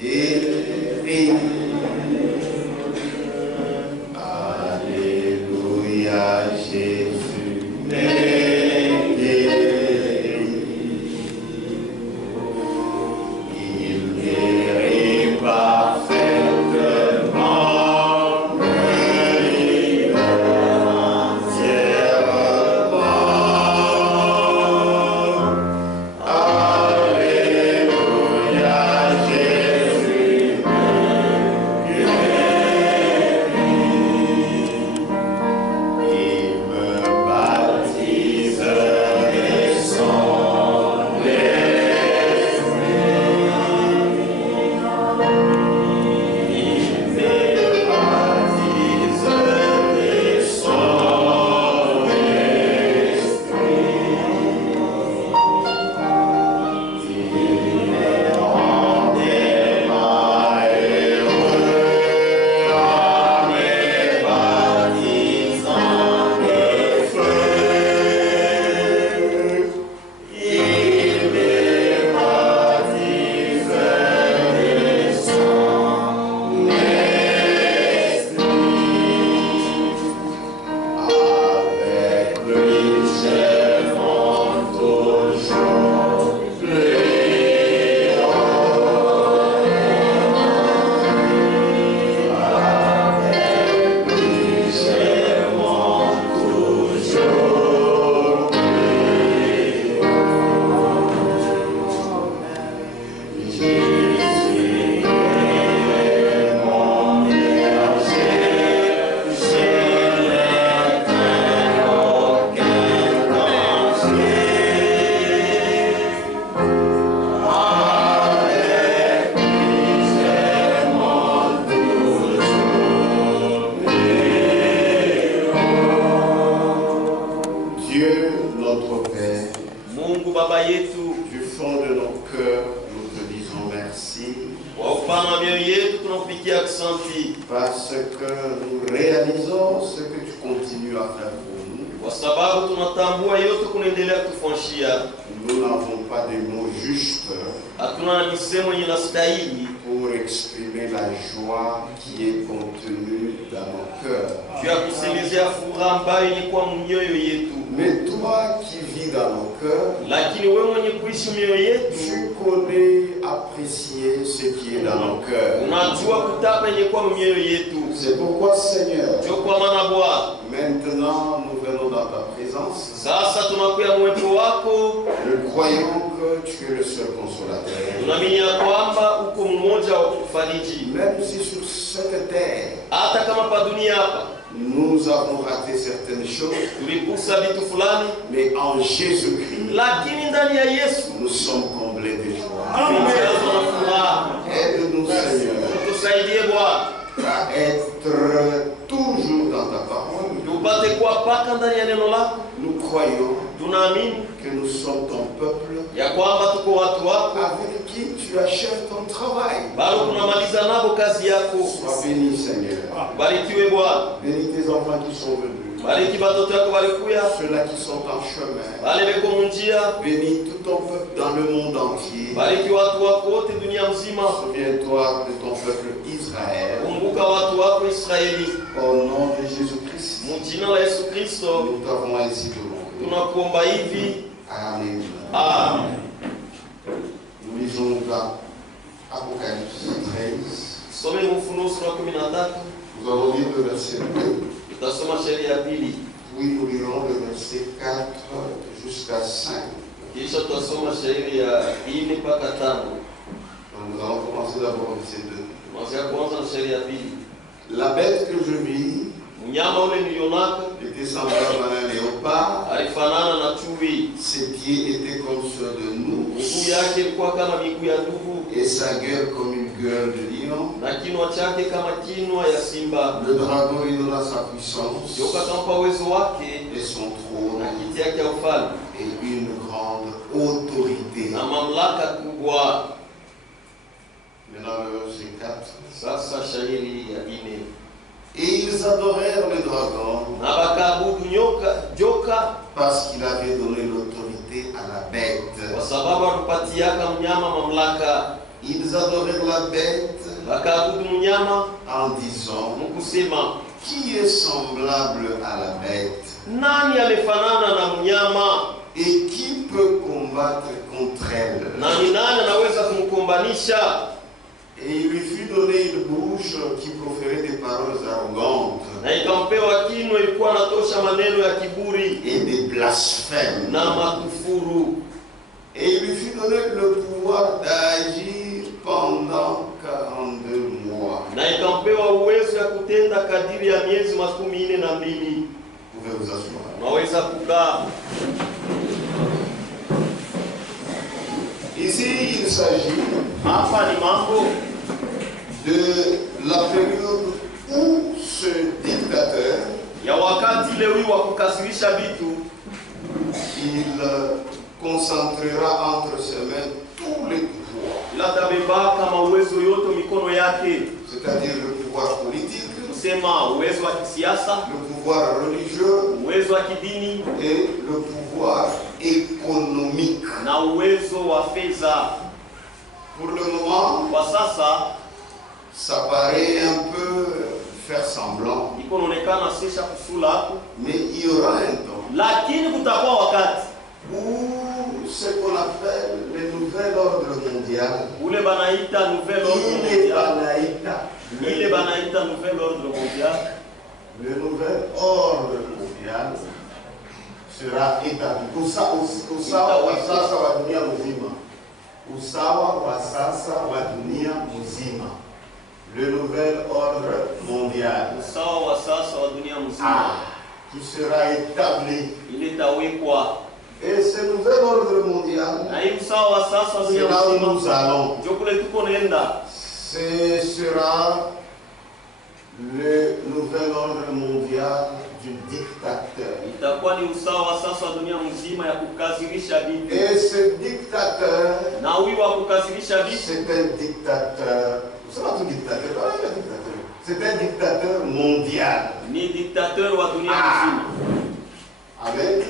guéri. Alléluia, Jésus m'est guéri. Il guérit parfaitement, guérit entièrement. Alléluia, Jésus m'est guéri. Il me baptise de son esprit. Il me baptise de son esprit. Il me rendait heureux en me baptisant de feu. Il me baptise de son esprit. Avec lui, je monte toujours plus haut. Avec lui, je monte toujours plus haut. Jésus est mon berger, je n'ai craint aucun danger. Avec lui, je monte toujours plus haut. Dieu, notre Père, Mungu Baba yetu, du fond de nos cœurs, nous te disons merci kwa upana wa mioyo yetu tunakupigia asante, parce que nous réalisons ce que tu continues à faire pour nous. kwa sababu tunatambua yote kunaendelea kutufanyia. Nous n'avons pas de mots justes Hatuna misemo yenye nastahili pour exprimer la joie qui est contenue dans nos cœurs. juu ya kusemezea furaha ambayo ilikuwa mioyo yetu, Mais toi qui vis dans nos cœurs, lakini wewe mwenye kuishi mioyo yetu tu connais apprécier ce qui est dans nos cœurs. unajua kutapa yenye kuwa mioyo yetu. C'est pourquoi, Seigneur, Ndio kwa maana Bwana, maintenant nous venons dans ta présence. sasa tunakuya mwepo wako, Nous croyons que tu es le seul consolateur. tunaamini ya kwamba uko mmoja wa kufariji. Même si sur cette terre, Hata kama pa dunia hapa nous avons raté certaines choses, tulikusa vitu fulani, mais en Jésus-Christ, lakini ndani ya Yesu nous sommes comblés de joie. tumejazwa na furaha. Aide-nous, Seigneur, Tusaidie Bwana, à être toujours dans ta parole. tupate kuwa paka ndani ya neno lako. Nous croyons Tunaamini que nous sommes ton peuple ya kwamba tuko watu wako, avec qui tu achèves ton travail. bado tunamaliza nabo kazi yako. Sois béni, Seigneur. Barikiwe Bwana, Bénis tes enfants qui sont venus, bariki batoto yako balikuya, ceux-là qui sont en chemin. bale beko munjia, Bénis tout ton peuple dans le monde entier. bariki watu wako wote dunia mzima. Souviens-toi de ton peuple Israël. Kumbuka watu wako Israeli, Au nom de Jésus-Christ, mjina la Yesu Kristo nous t'avons ainsi demandé. tunakuomba hivi. Amen. Amen. Nous lisons dans Apocalypse 13. Some Ufunuo sura 13, Nous allons lire le verset 2. tutasoma sheria ya pili, Puis nous lirons le verset 4 jusqu'à 5. kisha tutasoma sheria ya 4 mpaka 5. Donc nous allons commencer d'abord au verset 2. Tuanzia kwanza na sheria ya pili. La bête que je vis Mnyama ule nilionaka était semblable à un léopard. alifanana na chui, Ses pieds étaient comme ceux de nous, miguu yake ilikuwa kama miguu ya dubu et sa gueule comme une gueule de lion. na kinwa chake kama kinwa ya simba. Le dragon lui donna sa puissance Joka akampa uwezo wake et son trône na kiti yake ya ufalme et une grande autorité. na mamlaka kubwa. Maintenant le verset 4. Sasa shairi ya 4, Et ils adorèrent le dragon na wakaabudu joka parce qu'il avait donné l'autorité à la bête. kwa sababu alipatiaka mnyama mamlaka. Ils adorèrent la bête wakaabudu mnyama en disant, mkusema, qui est semblable à la bête nani amefanana na mnyama et qui peut combattre contre elle? na ni nani anaweza kumkombanisha? Et il lui fut donné une bouche qui proférait des paroles arrogantes Na ikampewa kinywa ilikuwa natosha maneno ya kiburi et des blasphèmes. na makufuru. Et il lui fut donné le pouvoir d'agir pendant 42 mois. Na ikampewa uwezo ya kutenda kadiri ya miezi 42. Vous pouvez vous asseoir. Unaweza kukaa. Ici, il s'agit Hapa ni mambo de la période où ce dictateur, ya wakati lewi wa kukasirisha vitu, il concentrera entre ses mains tous les pouvoirs, ila tabeba kama uwezo yote mikono yake, c'est-à-dire le pouvoir politique, kusema uwezo wa kisiasa, le pouvoir religieux uwezo wa kidini et le pouvoir économique. na uwezo wa fedha. Pour le moment, Kwa sasa ça paraît un peu faire semblant, iko naonekana sisha kusula hapo, mais il y aura un temps lakini kutakuwa wakati où ce qu'on appelle le nouvel ordre mondial, ule banaita nouvel ordre ile mondial, ile banaita nouvel ordre mondial, le nouvel ordre mondial sera établi. Usawa wa sasa wa dunia mzima. Usawa wa sasa wa dunia mzima. Le nouvel ordre mondial. usawa wa sasa wa dunia mzima Qui sera établi. ile tawekwa. Et ce nouvel ordre mondial, Na hii usawa wa sasa wa c'est dunia là où nous mzima allons. ndio kule tuko naenda. Ce sera le nouvel ordre mondial du dictateur. Itakuwa ni usawa wa sasa wa dunia mzima ya kukazirisha vitu, Et ce dictateur, na huyu wa kukazirisha vitu c'est un dictateur. C'est pas tout dictateur, non, c'est un dictateur. C'est un dictateur mondial. ni diktateur wa dunia mzima. Avec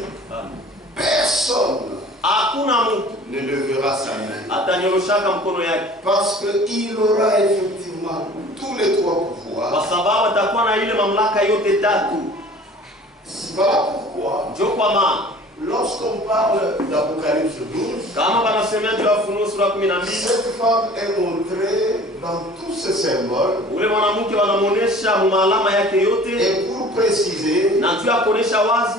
personne Hakuna mtu ne levera sa main. atanyoroshaka mkono yake, Parce qu'il aura effectivement tous les trois pouvoirs. kwa sababu atakuwa na ile mamlaka yote tatu. Voilà pourquoi, Ndio kwa maana lorsqu'on parle d'Apocalypse 12, kama wanasemea juu ya Ufunuo sura 12, cette femme est montrée dans tous ses symboles. ule mwanamke wanamuonesha maalama yake yote, Et pour préciser, na juu ya kuonesha wazi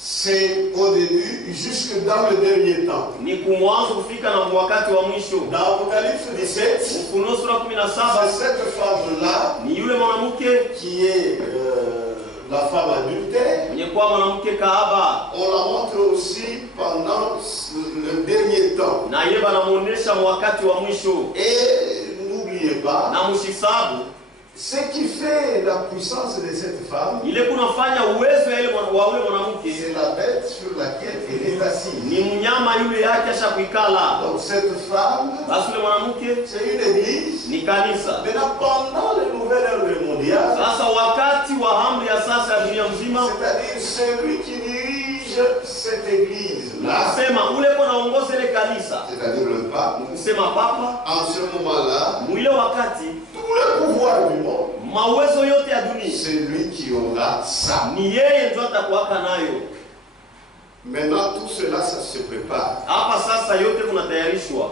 c'est au début jusque dans le dernier temps. ni kumwanzo kufika na wakati wa mwisho. Dans Apocalypse 17, Ufunuo sura c'est 17 cette femme-là ni yule mwanamke qui est la femme adultère. mwenye kuwa mwanamke kahaba, On la montre aussi pendant le dernier temps. na yeye banamuonesha wakati wa mwisho. Et n'oubliez pas, Na msisabu ce qui fait la puissance de cette femme, ile kunafanya uwezo ya ile wa ule mwanamke c'est la bête sur laquelle elle est assise. ni mnyama yule yake asha kuikala. Donc cette femme, Basi ule mwanamke c'est une église. ni kanisa. Maintenant, pendant le nouvel ordre mondial, Sasa wakati wa amri ya sasa ya dunia mzima, c'est-à-dire celui qui dirige cette église-là, nasema ule kwa naongoza ile kanisa, c'est-à-dire le pape, kusema papa, en ce moment-là, mwile wakati tout le pouvoir du monde, mawezo yote ya dunia c'est lui qui aura ça. ni yeye ndio atakuwaka nayo. Maintenant, tout cela, ça se prépare. Hapa sasa yote kunatayarishwa,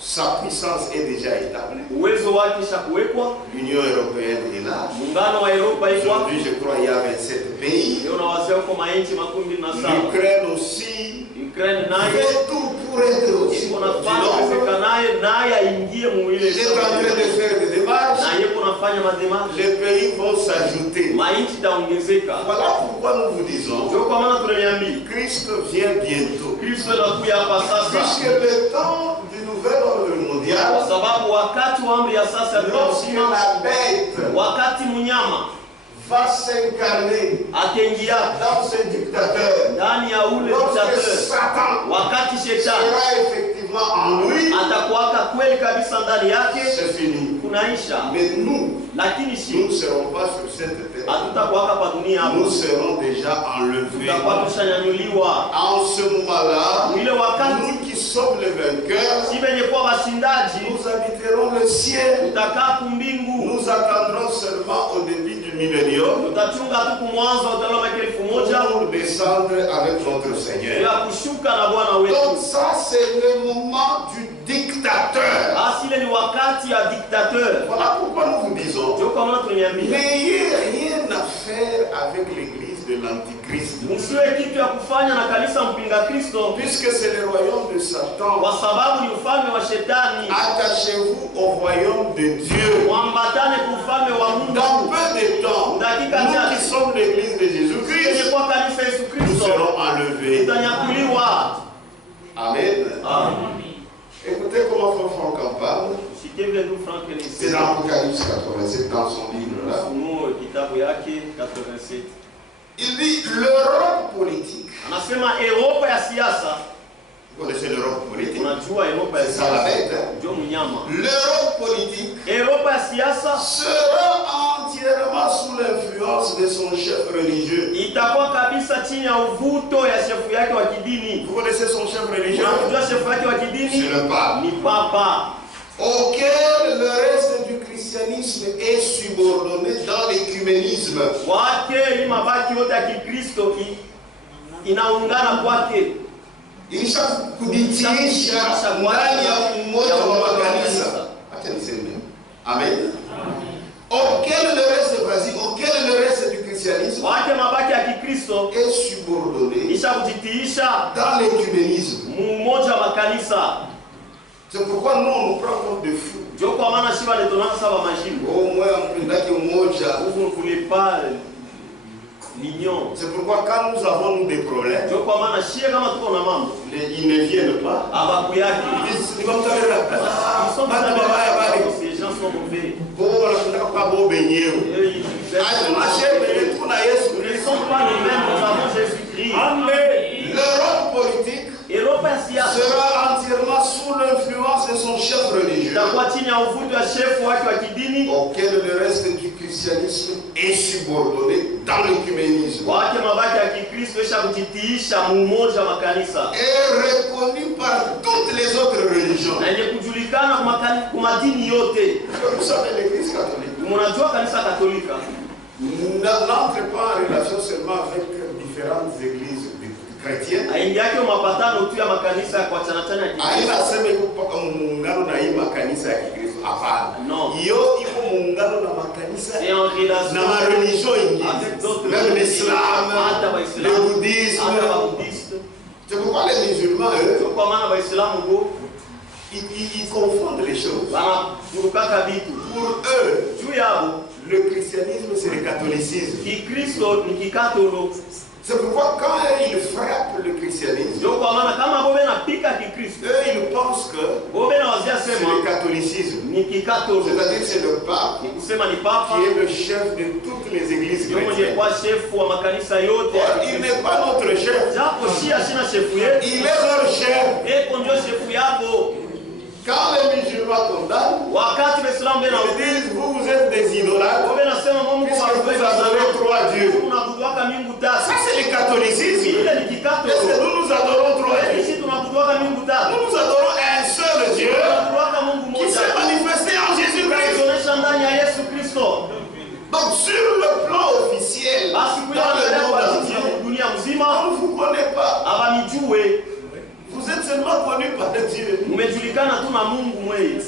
Sa puissance est déjà établie. uwezo wake shakuwekwa, L'Union européenne est là. muungano wa Europa iko hapo. Aujourd'hui, je crois qu'il y a 27 pays. Leo na wazee huko mainchi 27. L'Ukraine aussi Ukraine naye fait tout pour être aussi iko du nafanya nombre. uwezekanaye naye aingie muile. Il est en train de faire des démarches. Na yeye kunafanya mademarshe, Les pays vont s'ajouter. mainchi taongezeka. Voilà pourquoi nous vous disons, Ndio kwa maana tunaniambia Christ vient bientôt. Kristo anakuja hapa sasa, Puisque le temps du nouvel ordre kwa mondial, sababu wakati wa amri ya sasa ya dunia lorsque mzima, la bête wakati mnyama va s'incarner akiingia dans ce dictateur, ndani ya ule lorsque diktateur, Satan wakati shetani sera effectivement effectivement en lui, atakuwaka kweli kabisa ndani yake, c'est fini. kunaisha. Mais nous, Lakini nous si ne serons pas sur cette terre. hatutakuwaka pa dunia hapo, Nous serons déjà enlevés. tutakuwa tushanyanyuliwa. En ce moment-là, Ile wakati nous qui sommes les vainqueurs, si venye kuwa washindaji, nous habiterons le ciel. tutakaa kumbingu, Nous attendrons seulement au début du millénium tutachunga tu kumwanzo utaloma elfu moja pour descendre avec notre Seigneur. ya kushuka na Bwana wetu. Donc ça, c'est le moment du dictateur. Basi ile ni wakati ya dictateur. Voilà pourquoi nous vous disons, Ndio kwa maana tunaniambia n'ayez rien à faire avec l'église de l'Antichrist. msiwe kitu ya kufanya na kanisa mpinga Kristo, Puisque c'est le royaume de Satan, kwa sababu ni ufalme wa shetani. attachez-vous au royaume de Dieu. Mwambatane kwa ufalme wa Mungu. Dans peu de temps, nous qui sommes l'église de Jésus-Christ, Kwa kanisa Yesu nous Kristo serons enlevés. tutanyakuliwa. Amen. Amen. Écoutez comment Frère Franck en parle. Sikive ndugu Frank C'est dans Apocalypse 87, dans son livre là. Ufunuo kitabu yake 87. Il dit l'Europe politique. Anasema Europa ya siasa. Vous connaissez l'Europe politique? Unajua Europa ya C'est ça la siasa. bête. Hein? Ndio mnyama. L'Europe politique Europa ya siasa sera entièrement sous l'influence de son chef religieux. itakuwa kabisa chini ya uvuto ya shefu yake wa kidini. Vous connaissez son chef religieux? Unajua shefu yake wa kidini C'est le pape. ni papa, Auquel le reste du christianisme est subordonné dans l'écuménisme. kwake hii mabaki yote ya Kikristo inaungana kwake. Ilisha kuditiisha ndani ya umoja wa makanisa. Acha niseme. Amen. Auquel le reste, vas-y, auquel le reste du christianisme Kwake mabaki ya Kikristo est subordonné isha kujitiisha dans l'écuménisme. mmoja wa makanisa. C'est pourquoi nous on nous prend comme des fous. Ndio kwa maana shiba letonana saba majimbo. Au moins mpendake umoja. Vous ne voulez pas l'union. C'est pourquoi quand nous avons des problèmes, Ndio kwa maana shie kama tuko na mambo ils ne viennent pas. abaku yake. Ils disent, ni comme ça là. Ils sont Batu babaya bali. ces gens sont mauvais. Bo wanataka kwa bo benyewe. Hatuna shehe tuna Yesu Nous ne Kristo. sommes pas les mêmes, nous avons Jésus-Christ. Amen. L'Europe politique Europa ya siasa sera entièrement sous l'influence de son chef religieux, itakuwa chini ya uvuto wa shefu wake wa kidini. auquel le reste du christianisme est subordonné dans l'écuménisme, Wake mabaki ya Kikristo isha kujitiisha mumoja wa makanisa. est reconnu par toutes les autres religions. Na yenye kujulikana kwa madini yote. Vous savez, l'église catholique Mnajua kanisa Katolika n'entre pas en relation seulement avec différentes églises chrétiennes. aingiake mapatano tu ya makanisa kwa chanachana ya Kikristo. Haina sema iko mpaka muungano na hii makanisa ya Kikristo. Hapana. No. Hiyo iko muungano na makanisa C'est en relation na mareligion ingine. avec d'autres Même l'islam, hata le Waislamu, bouddhisme. hata Wabudiste. C'est pourquoi les musulmans, eux, Ndio kwa maana Waislamu go ils confondent les choses. wanafurukaka vitu. Pour eux, Juu yabo le christianisme c'est le catholicisme. Kikristo ni kikatolo. C'est pourquoi quand ils frappent le christianisme, Ndio kwa maana kama bobe napika Kikristo, eux ils pensent que bobe na wazia c'est sema le catholicisme. ni kikatolo. C'est-à-dire c'est le pape Ni kusema ni papa qui est le chef de toutes les églises ndio mwenye chrétiennes. kwa shefu wa makanisa yote. Or, il n'est pas notre chef. Japo shia sina shefu yetu. Il est leur chef. Eko ndio shefu yako. Quand les musulmans condamnent, Wakati Waislamu bena ils disent vous êtes des idolâtres bobe nasema Mungu puisque vous adorez trois dieux. tunaabuduaka miungu tatu. Ça c'est le catholicisme. Ile ni Est-ce que kikatolo. nous adorons trois dieux? Sisi tunaabuduaka miungu tatu. Nous adorons un seul Dieu Tunaabuduaka Mungu qui mmoja. s'est manifesté en Jésus-Christ. Tunaonyesha ndani ya Yesu Kristo. Donc sur le plan officiel, Basi dans kuya le monde kwa entier, dunia on mzima ne vous connaît pas. abanijue. Vous êtes seulement connus par Dieu. Mmejulikana tu na Mungu mwe.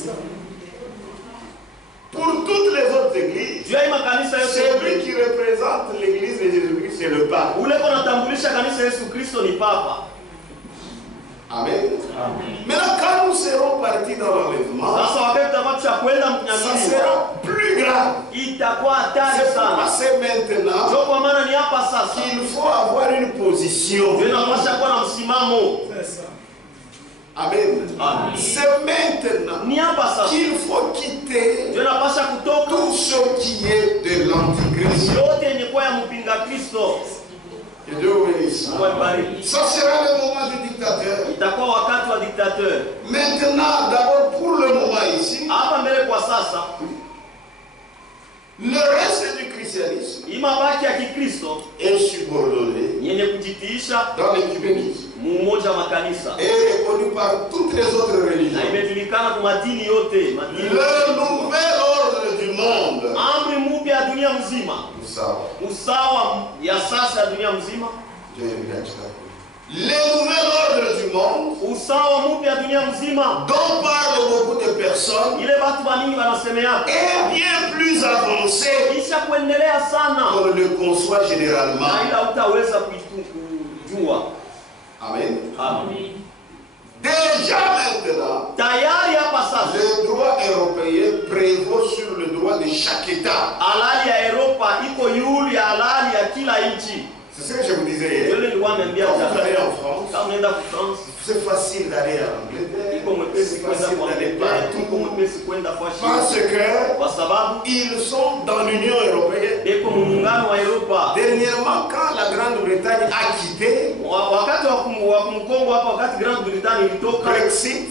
Pour toutes les autres églises, Juu ya hii makanisa yote celui qui représente l'église de Jésus-Christ, c'est le pape. ule natambulisha kanisa Yesu Kristo ni papa. Amen. Maintenant, quand nous serons partis dans l'enlèvement, Sasa wakati tutakuwa kwenda ça mnyang'anyi sera plus grave. itakuwa hatari C'est sana. pourquoi c'est maintenant Ndio kwa maana ni hapa sasa. qu'il faut avoir une position. Ndio inapaswa kuwa na msimamo. Amen. Amen. C'est maintenant Ni hapa sasa. qu'il faut quitter Ndio inapaswa kutoka tout ce qui est de l'antichrist. yote yenye kuwa ya mpinga Kristo. Que Dieu vous bénisse. Ça sera le moment du dictateur. Itakuwa wakati wa dictateur. Maintenant, d'abord pour le moment ici, Hapa mbele kwa sasa, le reste du christianisme imabaki ya Kikristo est subordonné yenye kujitiisha dans l'écuménisme mmoja wa makanisa et reconnu par toutes les autres na religions. imejulikana kwa madini yote, madini Le nouvel ordre du monde, amri mpya ya dunia mzima, usawa ya sasa ya dunia mzima, le nouvel ordre du monde usawa mpya ya dunia mzima dont parlent beaucoup de personnes ile watu baningi wanasemea est bien plus avancé kisha kuendelea sana qu'on le conçoit généralement. na ila utaweza kujua. Amen. Amen. Déjà maintenant, tayari hapa sasa le droit européen prévaut sur le droit de chaque État. halali ya Europa iko yule ya halali ya kila nchi. C'est ce que je vous disais hier. Yule nilikuwa niambia Quand vous allez en France, kama unaenda kwa France c'est facile d'aller à l'Angleterre, iko mwepesi c'est kwenda facile kwa d'aller Angleterre, iko partout. mwepesi kwenda kwa Parce China que kwa sababu ils sont dans l'Union européenne. iko muungano wa Europa. Dernièrement, quand la Grande-Bretagne a quitté, Wakati wa kumkongo hapa, wakati Grand Britain ilitoka Brexit,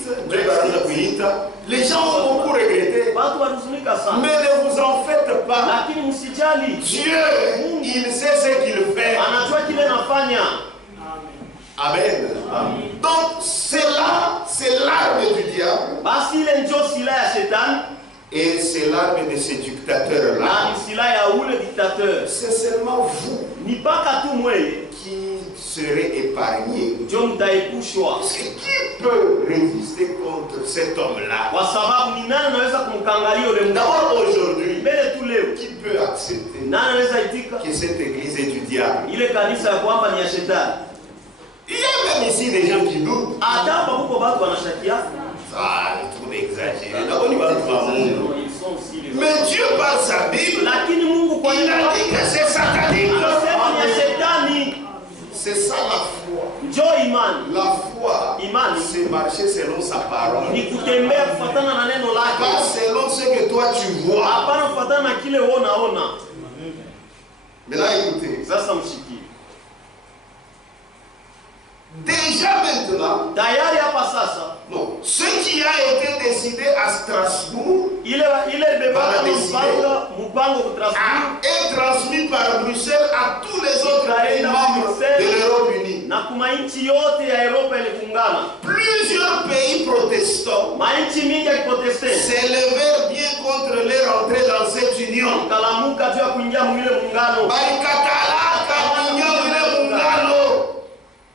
les gens ont beaucoup regretté. watu walihuzunika sana, Mais ne vous en faites pas. lakini msijali, Dieu, il sait ce qu'il fait. anajua kile anafanya. Amen. Donc, c'est l'arme du diable. Basi ile ndio silaha ya shetani Et c'est l'arme de ces na dictateurs-là. ni silaha ya ule dictateur. C'est seulement vous Ni mpaka tu mweye qui serez épargnés. ndio mtaepushwa, Qui peut résister contre cet homme-là? kwa sababu ni nani anaweza kumkangalia yule mtu D'abord, aujourd'hui, mbele tu leo? qui peut accepter Nani anaweza itika que cette église est du diable? ile kanisa ya kwamba ni ya shetani? Il y a même ici des gens qui doutent. Hata hapa huko watu wanashakia. Ah, tout exagéré. D'abord, il va tout le monde. Ils sont aussi les Mais Dieu, par sa Bible, lakini Mungu kwa il nini a dit que c'est satanique. anasema ni ya shetani? C'est ça la foi. Njoo imani. La foi, Imani c'est marcher selon sa parole. ni kutembea kufuatana na neno Pas lake, selon ce que toi tu vois. hapana kufuatana na kile wewe unaona. Maintenant, écoutez. Sasa mshikie, Déjà maintenant, tayari hapa sasa non, ce qui a été décidé à Strasbourg ile bebaka mpango ku Strasbourg est transmis par Bruxelles à tous les autres pays membres de l'Europe unie. na kuma nchi yote ya Europa ilikungana. Plusieurs pays protestants Mainchi mingi ya Kiprotestanti s'élevèrent bien contre leur entrée dans cette union. kalamuka juu ya kuingia mwile muungano.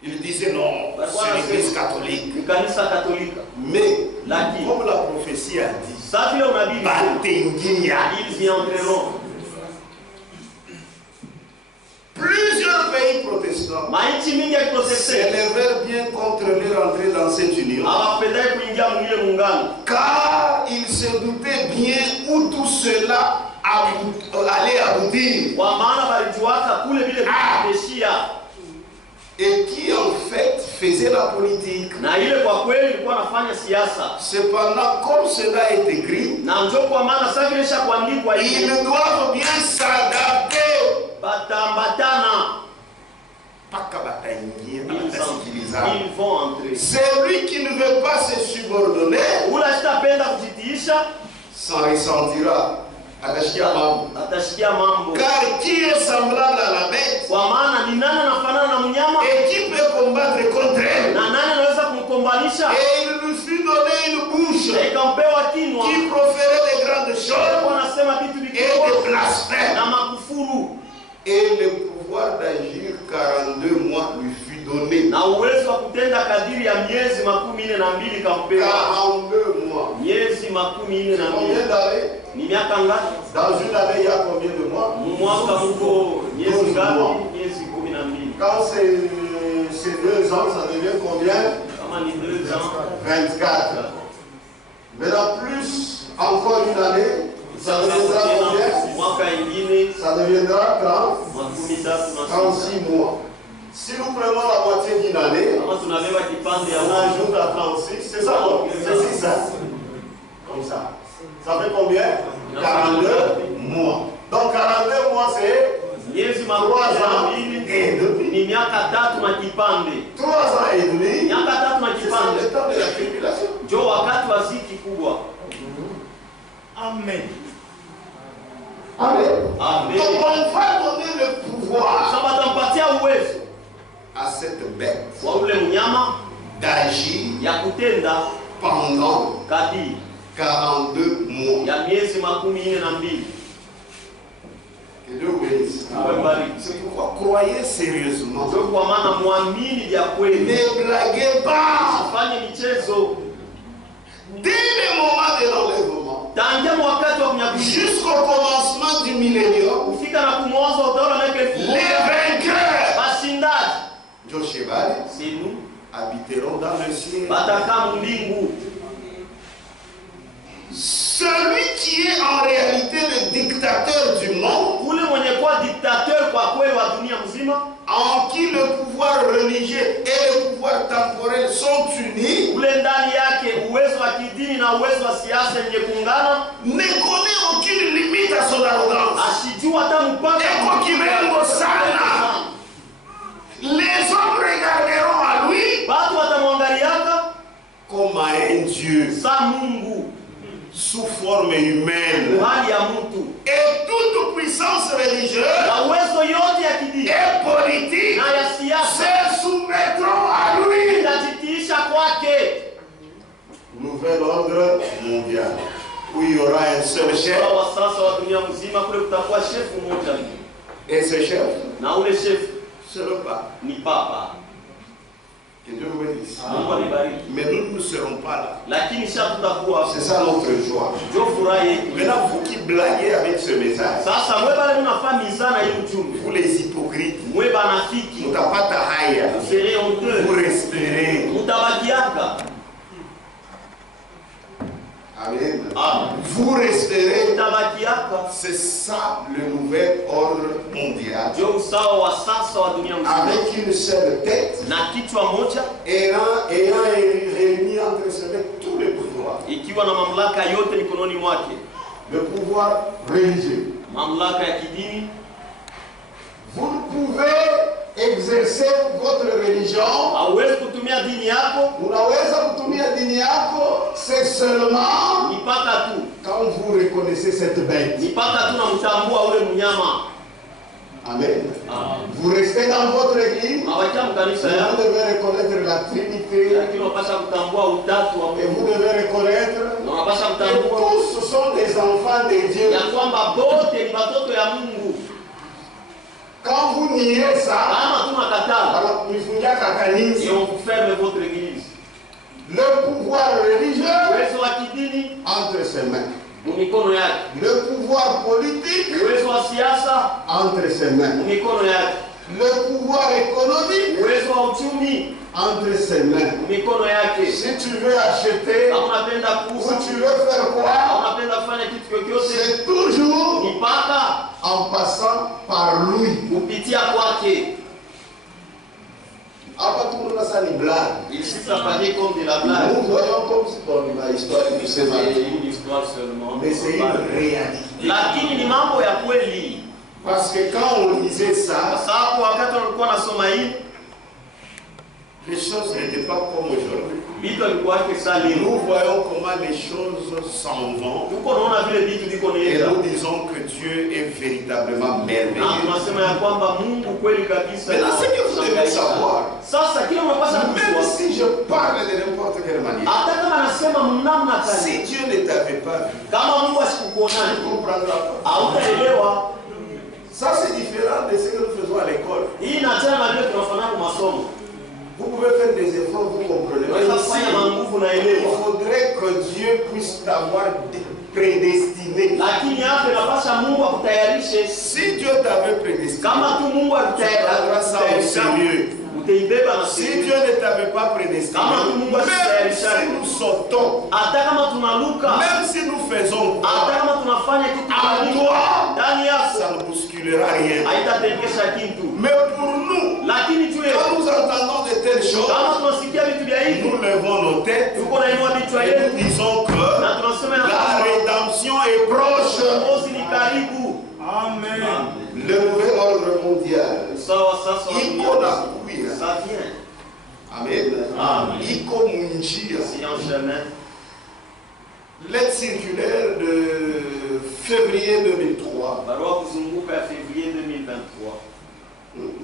Il disait non, c'est l'église catholique. Ni kanisa Katolika. Mais, Lakini comme la prophétie a dit, sasa vile unabii Batengia. ils y entreront. Plusieurs pays protestants Mainchi mingi ya Kiprotestanti s'élevèrent bien contre leur entrée dans cette union. hawapendai kuingia mwile muungano, Car ils se doutaient bien où tout cela allait aboutir. kwa maana walijuaka kule vile vitaishia. Et qui en fait faisait la politique. Na ile kwa kweli ilikuwa nafanya siasa. Cependant, comme cela est écrit, Na njoo kwa maana sasa vile sha kuandikwa hivi, ils doivent bien s'adapter. batambatana, ils vont entrer. Celui qui ne veut pas se subordonner Ula sitapenda kujitiisha s'en ressentira. atashikia mambo. Car qui est semblable à la bête Kwa maana ni nani anafanana na mnyama et qui peut combattre contre elle? na nani anaweza kumkombanisha? Et il lui fut donné une bouche Ikampewa kinwa qui proférait de grandes choses wanasema vitu et vikubwa des blasphèmes. na makufuru, Et le pouvoir d'agir 42 mois lui fut donné. na uwezo wa kutenda kadiri ya miezi 42 kampewa. 42 mois. Miezi 42. Combien d'années? Ni miaka ngapi? Dans une année, il y a combien de mois? Mwaka mko miezi ngapi? Miezi 12. Quand c'est 2 ans, ça devient combien? Kama ni 2 ans 24. Maintenant, plus encore une année, ça deviendra combien? mwaka ingine Ça deviendra 36 36. mois. Si nous prenons la moitié d'une année, Kama tunabeba kipande ya on moja ajoute à 36, c'est ça, non? C'est ça. Comme ça. Ça fait combien? 42 mois. Donc 42 mois, c'est miezi 3 ans. 42 et demi. Ni miaka 3 na kipande. 3 ans et demi. Miaka 3 na C'est ça kipande. le temps de la tribulation. Ndio wakati wa ziki kubwa. Amen. Amen. Amen. Donc on va donner le pouvoir Sasa tampatia uwezo à cette bête wa ule mnyama d'agir ya kutenda pendant kadiri 42 mois. ya miezi 42. Que Dieu vous bénisse. Amen. Bariki. C'est pourquoi croyez sérieusement. Ndio kwa maana muamini vya kweli. Ne blaguez pas. Fanye michezo Dès le moment de l'enlèvement tangia wakati wa kunyakuliwa jusqu'au commencement du millénium, kufika na kumwoza utaona miaka les 1000 vainqueurs bashindaji Joshebal c'est nous habiteront dans le ciel. batakaa mbingu. Celui qui est en réalité le dictateur du monde, Ule mwenye kuwa dictateur kwa kweli wa dunia mzima, en qui le pouvoir religieux et le pouvoir temporel sont unis, ule ndani yake uwezo wa kidini na uwezo wa siasa yenye kuungana, ne connaît aucune limite à son arrogance. asijua hata mpaka Eko kirengo sana. Les hommes regarderont à lui watu watamwangaliaka comme à un Dieu sa Mungu sous forme humaine. hali ya mtu Et toute puissance religieuse na uwezo yote ya kidini et politique na ya siasa se soumettront à lui. itajitiisha kwake. Nouvel ordre mondial, où il y aura un seul chef, Wa sasa wa dunia mzima kule kutakuwa shefu mmoja et ce chef, na ule shefu c'est le pape. ni papa. Que Dieu vous bénisse. Mungu anibariki. Mais nous ne serons pas là. Lakini sha tutakuwa C'est ça notre joie. ndio furaha yetu. Maintenant, vous qui blaguez avec ce message, Sasa mwe bale mnafaa mizana hii ujumbe. vous les hypocrites, Mwe banafiki. mutapata haya, Serez honteux. vous resterez. Mutabakiaka. Amen. Amen. Vous resterez. Mutabakiaka. C'est ça le nouvel ordre mondial. Ndio usawa wa sasa wa dunia mzima. Avec une seule tête, Na kichwa moja ayant réuni entre ses mains tous les pouvoirs. ikiwa na mamlaka yote mikononi mwake. Le pouvoir religieux. Mamlaka ya kidini. Vous ne pouvez exercer votre religion. Hauwezi kutumia dini yako Unaweza kutumia dini yako, c'est seulement ni mpaka tu. quand vous reconnaissez cette bête. Ni mpaka tu namtambua ule mnyama. Amen. Amen. Vous restez dans votre église, Mawakia mkanisa vous yako. devez reconnaître la Trinité Lakini unapaswa kutambua utatu wa et Mungu. vous devez reconnaître Na unapaswa que kutambua tous sont des enfants de Dieu. ya kwamba bote ni watoto ya Mungu. Quand vous niez ça, Kama tunakataa, alors mfungiaka kanisa. et on vous ferme votre église. Le pouvoir religieux Uwezo wa kidini entre ses mains. mumikono yake. Le pouvoir politique Uwezo wa siasa entre ses mains. mumikono yake. Le pouvoir économique Uwezo wa uchumi entre ses mains. mumikono yake. Si tu veux acheter Kama unapenda ou kuuza, tu veux faire kama quoi, unapenda kufanya kitu chochote, c'est toujours ni mpaka en passant par lui. kupitia kwake. Hapa tunaona ça ni blague. Il s'est apparu comme de la blague. Nous voyons comme si dans la histoire du C'est Seigneur. une histoire seulement. Mais c'est une réalité. Lakini ni mambo ya kweli. Parce que quand on lisait ça, Sasa hapo wakati walikuwa nasoma hii, les choses n'étaient pas comme aujourd'hui. vitu alikuwa yake sali. Nous voyons comment les choses s'en vont Tuko naona vile vitu viko et nenda. nous disons que Dieu est véritablement Na merveilleux. tunasema ya kwamba Mungu kweli kabisa. Maintenant, ce que vous devez savoir, Sasa kile unapaswa même kujua, si je parle de n'importe quelle manière, hata kama nasema mnamna si gani, Dieu ne t'avait pas vu, kama Mungu tu asikukuona, ne comprendras pas. hautaelewa. Ça, c'est différent de ce que nous faisons à l'école. Hii inaachana na vile tunafanya kwa masomo. Vous pouvez faire des efforts, vous comprenez. Mais Unaweza ici, kufanya manguvu na il elewa. faudrait que Dieu puisse t'avoir prédestiné. Lakini hapo inapasha Mungu akutayarishe. Si Dieu t'avait prédestiné, Kama tu Mungu tu prendras ça au sérieux. utaibeba na Si siri. Dieu ne t'avait pas prédestiné, même si nous sautons, Hata kama tunaluka, même si nous faisons hata quoi, kama tunafanya kitu en fulani, toi, ndani yako ça ne bousculera rien. haitatengesha kitu. Mais pour nous, Lakini tu quand nous entendons de telles choses, kama tunasikia vitu vya hivi, nous levons nos têtes tuko na inua vichwa et yetu nous disons que na tunasema ya la kwamba rédemption est proche. ukombozi ni karibu. Amen. Le nouvel ordre mondial, Usawa sasa wa dunia iko na kuya. ça vient. Amen. Amen. Iko munjia. C'est un chemin. Lettre circulaire de février 2003. Barua kuzunguka ya février 2023.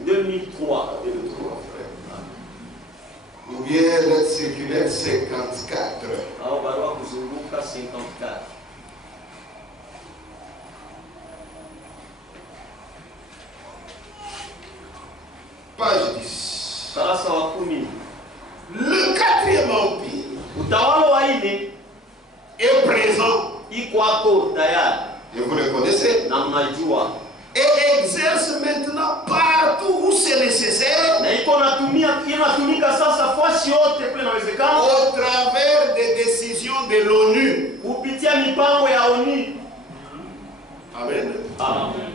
2003. 2003, frère. Ou bien lettre circulaire 54. Au barua kuzunguka 54. Page 10. Ukurasa wa 10. Le quatrième empire Utawala wa nne est présent, iko hapo tayari et vous le connaissez, na mnajua, et exerce maintenant partout où c'est nécessaire, na inatumika sasa fasi yote pale inawezekana au travers des décisions de l'ONU. kupitia mipango ya ONU. Amen. Amen.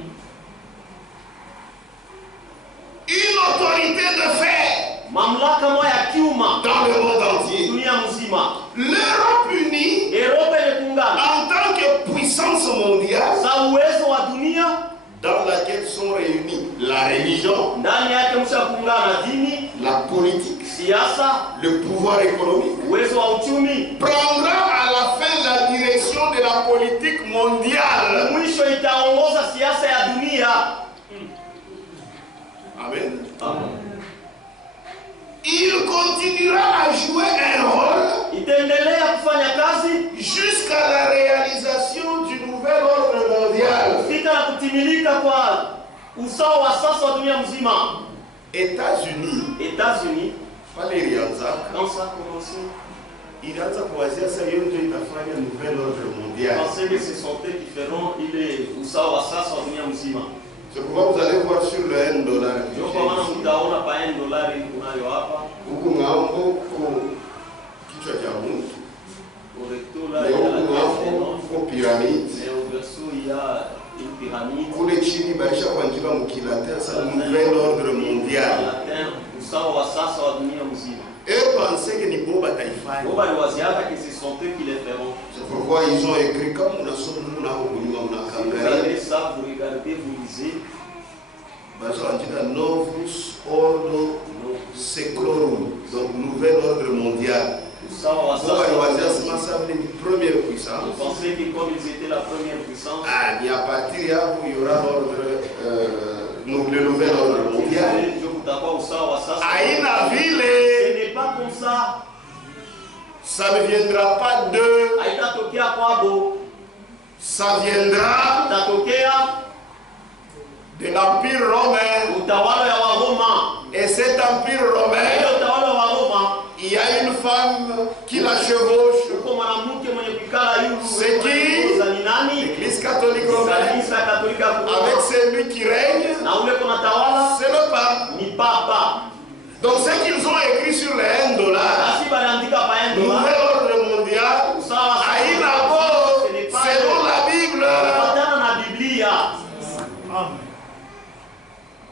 Une autorité de fait Mamlaka moja ya kiuma dans le monde entier. dunia mzima. L'Europe unie, Europa imekuungana en tant que puissance mondiale, za uwezo wa dunia, dans laquelle sont réunis la religion, ndani yake mshakuungana dini, la politique, siasa, le pouvoir économique, uwezo wa uchumi. prendra à la fin la direction de la politique mondiale. Mwisho itaongoza siasa ya dunia. Amen. Amen. Il continuera à jouer un rôle Itaendelea kufanya kazi jusqu'à la réalisation du nouvel ordre mondial. kufika na kutimilika kwa usawa wa sasa wa dunia mzima. États-Unis, États-Unis, pale ilianza, quand ça a commencé, ilianza kuwazia sasa hiyo ndio itafanya nouvel ordre mondial. pensez que ce sont eux qui feront ile usawa wa sasa wa dunia mzima. C'est pourquoi vous allez voir sur le $1 Ndio kwa maana mtaona pa $1 kunayo hapa. huku ng'ambo ko kichwa cha mtu, Au recto là, na il y a huku la tête ng'ambo ko pyramide. et au verso il y a une pyramide. Kule chini baisha kuandika mukilatin sa nouvel ordre mondial. Latin, usawa wa sasa wa dunia mzima. Eux pensaient que ni bo bataifanya. Wao waliwaziaka que ce sont eux qui les feront. C'est pourquoi ils ont écrit comme unasoma muna hukunyuma Si vous mnakangalia. avez ça, vous regardez, vous lisez. Baisha kuandika novus ordo seclorum, donc nouvel ordre mondial. Usawa wa Bo sasa. baliwazia sema ça veut dire première Vous puissance. pensez que comme ils étaient la première puissance, Ah, et à partir de là, il y aura le nouvel ordre mondial. ndio kutakuwa usawa wa sasa. Aïna Ce ville, n'est pas comme ça. ça ne viendra pas de, Haitatokea kwabo, ça viendra itatokea de l'Empire romain. utawala ya Waroma. Et cet Empire romain, Ile utawala wa Roma, il y a une femme qui la chevauche. uko mwanamke mwenye kukala yulu. C'est qui? Za ni nani? L'Église catholique romaine, Kanisa Katolika avec Roma. celui qui règne, Na ule kuna tawala c'est le pape. ni papa. Donc ce qu'ils ont écrit sur les $1, Basi baliandika pa $1. nouvel ordre mondial, Usawa wa sasa. Aïna Bo, Ce n'est pas selon la Bible. kufuatana na Biblia. Amen.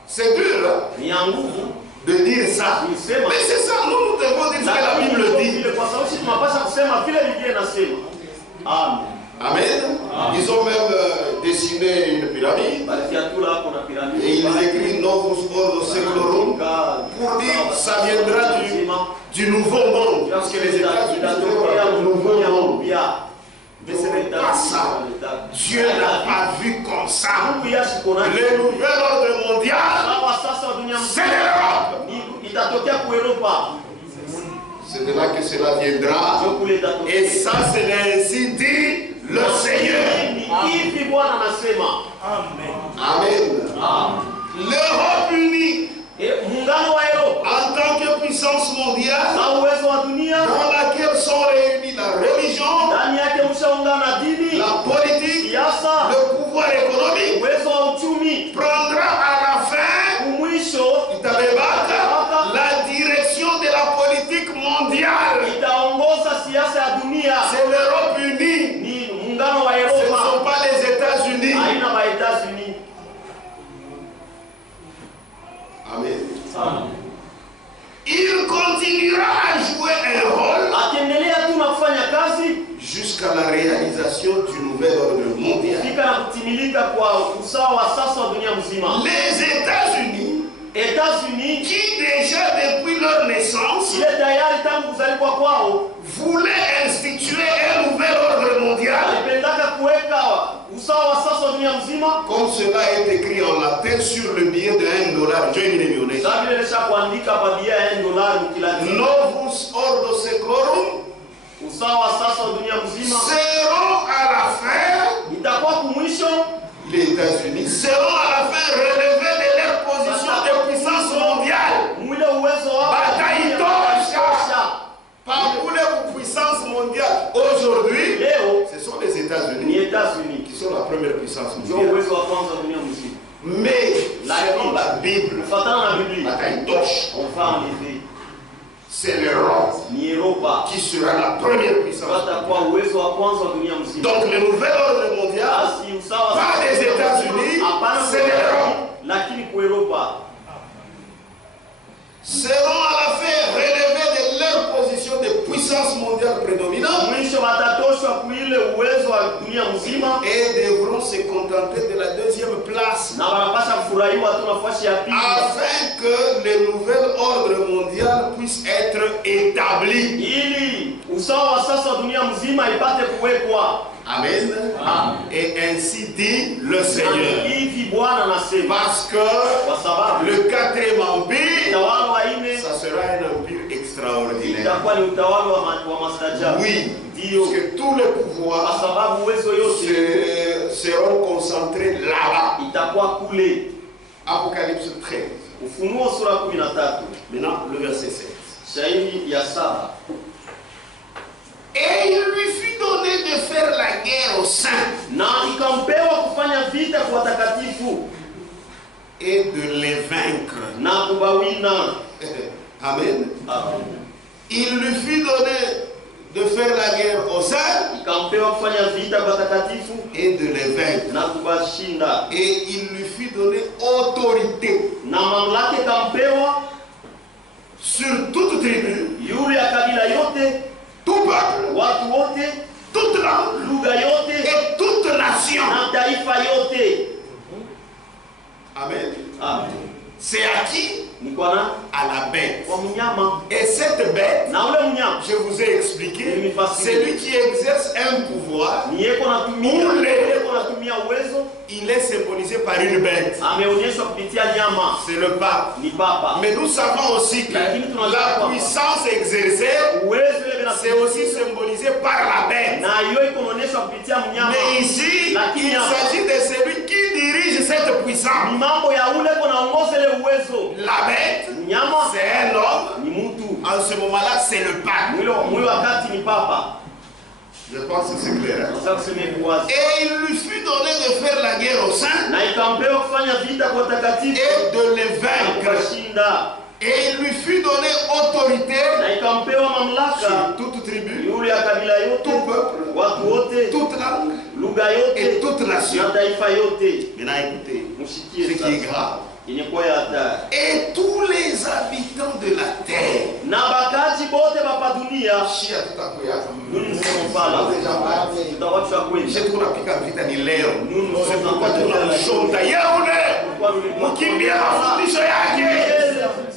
C'est dur hein, Ni ya nguvu. de dire ça. Ni sema. Mais c'est ça, nous devons dire ce que la Bible dit. Kwa sababu sisi tunapaswa kusema vile Biblia inasema. Amen. Amen. Ils ont même dessiné une pyramide. Balifiatula hapo na piramidi. Et ils écrivent Novus Ordo Seclorum pour dire que ça viendra du nouveau monde. Parce que les États-Unis sont le nouveau monde. Mais ce n'est pas ça. Dieu n'a pas vu comme ça. Le nouvel ordre mondial, c'est l'Europe. C'est de là que cela viendra. Et ça, c'est ainsi dit le Seigneur. Amen. Amen. L'Europe unie, en tant que puissance mondiale, dans laquelle sont réunis la religion, la politique, le pouvoir économique, prendra à la fin la direction de la politique mondiale. C'est l'Europe unie. Ce ne sont pas les États-Unis. Amen. Il continuera à jouer un rôle jusqu'à la réalisation du nouvel ordre mondial. Les États-Unis États-Unis, qui déjà depuis leur naissance ile tayari tangu kuzaliwa kwao voulaient instituer un nouvel ordre mondial, alipendaka kuweka usawa wa sasa wa dunia mzima, comme cela est écrit en latin sur le billet de $1. Join me, millionnaire. sababu ile nisha kuandika pa bia ya $1 Kilatini. Novus ordo seclorum Usawa wa sasa wa dunia mzima seront à la fin, itakuwa kumwisho, les États-Unis seront à la fin relevés de leur position de puissance mondiale. mwile uwezo wao Bataille tosha. Par où les puissances mondiales aujourd'hui, leo ce sont les ni États-Unis États-Unis qui sont la première puissance ndio mondiale. uwezo wa kwanza wa dunia mzima. Mais selon la Bible, Kufuatana na Biblia, bataille tosha, on va enlever c'est l'Europe ni Europa qui sera la première puissance. watakuwa uwezo wa kwanza wa dunia mzima. Donc le nouvel ordre mondial, Basi usawa pas sasa des États-Unis, hapana c'est l'Europe. lakini kwa Europa Seront à la fin relevés de leur position de puissance mondiale prédominante mwisho watatoshwa kuile uwezo wa dunia mzima et devront se contenter de la deuxième place na wanapasha kufurahiwa tu nafasi ya pili, afin que le nouvel ordre mondial puisse être établi. ili usawa wa sasa wa dunia mzima ipate kuwekwa. Amen. Et ainsi dit le Seigneur. Hivi Bwana anasema, Parce que kwa sababu le quatrième empire, utawala wa nne ça sera un empire extraordinaire. itakuwa ni utawala wa mastajabu. Oui, Ndio, parce que tous les kwa pouvoirs sababu uwezo yote seront concentrés là-bas. itakuwa kule. Apocalypse 13. Ufunuo sura 13 Maintenant, le verset 7. shairi ya 7. Et il lui fut donné de faire la guerre aux saints Na ikampewa kufanya vita kwa watakatifu et de les vaincre. na kubawina. Amen. Amen. Il lui fut donné de faire la guerre aux saints Ikampewa kufanya vita kwa watakatifu et de les vaincre. na kubashinda. Et il lui fut donné autorité Na mamlaka ikampewa sur toute tribu, yule ya kabila yote, tout peuple, watu wote, toute langue lugha yote et toute nation. na taifa yote. Amen. Amen. C'est à qui? Ni kwa na À la bête. kwa mnyama, Et cette bête, na ule mnyama je vous ai expliqué, c'est lui qui exerce un pouvoir. ni yeko natumia uwezo, Il est symbolisé par une bête. ameonyeshwa kupitia nyama, C'est le pape. ni papa. Mais nous savons aussi que la puissance exercée, Uwezo ile c'est aussi symbolisé par la bête. na hiyo iko inaonyeshwa kupitia mnyama. Mais ici, il s'agit de celui qui dirige cette puissance. Ni mambo ya ule kunaongoza ile uwezo. La bête, Mnyama c'est un homme. ni mtu, En ce moment-là, c'est le pape. mwili wakati ni papa. Je pense que c'est clair. Sasa kuseme kuwazi. Et il lui fut donné de faire la guerre aux saints Na ikampewa kufanya vita kwa watakatifu et de les na vaincre. kushinda. Et il lui fut donné autorité Na ikampewa mamlaka sur toute tribu, yule ya kabila yote, tout peuple, watu wote, toute langue lugha et yote toute na nation. taifa yote. Maintenant écoutez, ce Mshikie qui est sasa grave. yenye kuwa ya hatari. Et tous les habitants de la terre. Na bakaji bote bapa dunia Shia tutakuya. nuni msomfala tutawachwa kwenda. Shetu tunapika vita ni leo. Nuni C'est pourquoi tunamshonda yule. Mkimbia mafundisho yake.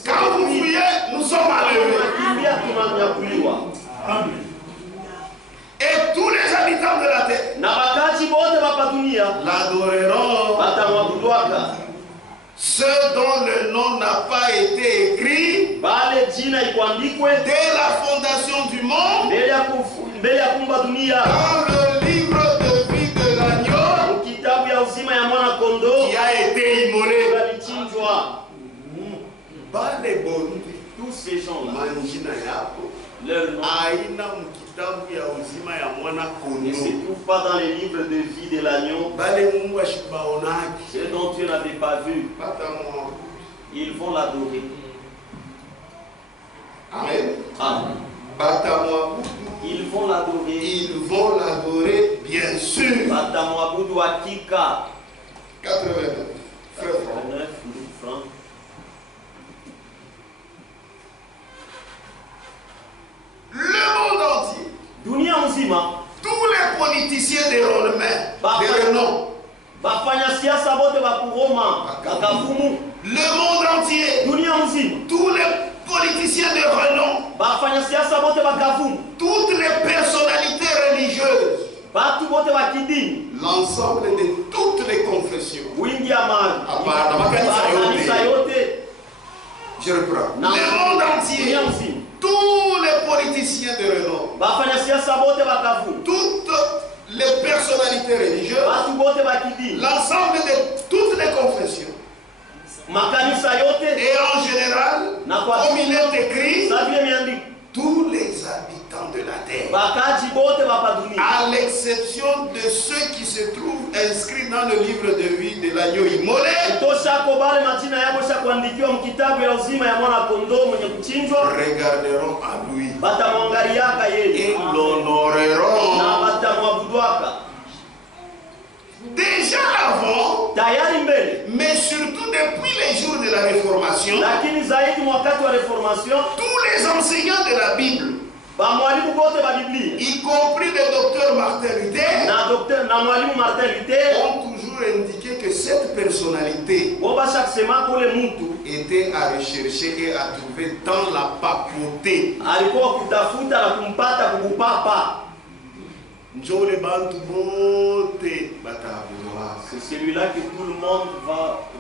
Quand vous fuyez, nous sommes enlevés. Tunakimbia tunanyakuliwa. Et tous les habitants de la terre Na bakaji bote bapa dunia l'adoreront. batamwabudwaka. Ceux dont le nom n'a pas été écrit Bale jina ikuandikwe dès la fondation du monde mbele ya kumba dunia dans le livre de vie de l'agneau kitabu ya uzima ya mwana kondoo qui a été immolé. walichinjwa. Bale bonde Tous ces gens-là, manjina yako leur nom aina mkitabu ya uzima ya mwana ne se kondoo. trouve pas dans les livres de vie de l'agneau. Bale Mungu ashibaonaki Ceux dont Dieu n'avait pas vu, pata mwa. ils vont l'adorer. Amen. Amen. Batamwabudu, Ils vont l'adorer. ils vont l'adorer bien sûr. Batamwabudu hakika. 89 frères francs. 9 francs. Le monde entier, Dunia mzima, tous les politiciens de renom, Bafanya siasa bote bakuroma bakavumu. Le monde entier, Dunia mzima. tous les politiciens de renom, Bafanya siasa bote bakavumu. toutes les personnalités religieuses, Batu bote bakidini. l'ensemble de toutes les confessions. Wingi ya Makanisa yote. Je reprends. Le monde entier, Dunia mzima. tous les politiciens de renom, Bafanya siasa bote bakavumu. toutes les personnalités religieuses, Batu bote bakidini. l'ensemble de toutes les confessions. Makanisa yote. Et en général, comme il est écrit, tous les habitants de la terre, bakaji bote bapa dunia. à l'exception de ceux qui se trouvent inscrits dans le livre de vie de l'agneau immolé, Toshako bale majina yabo shakuandikiwa mkitabu ya uzima ya mwana kondoo mwenye kuchinjwa. regarderont à lui Batamwangaliaka yeye et l'honoreront. na batamwabudwaka. Déjà avant, Tayari mbele, mais surtout depuis les jours de la Réformation, lakini zaidi wakati wa reformation, tous les enseignants de la Bible, bamwalimu bote ba Biblia y compris le docteur Martin Luther, na mwalimu Martin Luther ont toujours indiqué que cette personnalité bobasha kusema kule mtu était à rechercher et à trouver dans la papauté. alikuwa kutafuta na kumpata kubupapa. Njole bantu bote batabuwa. C'est celui-là que tout le monde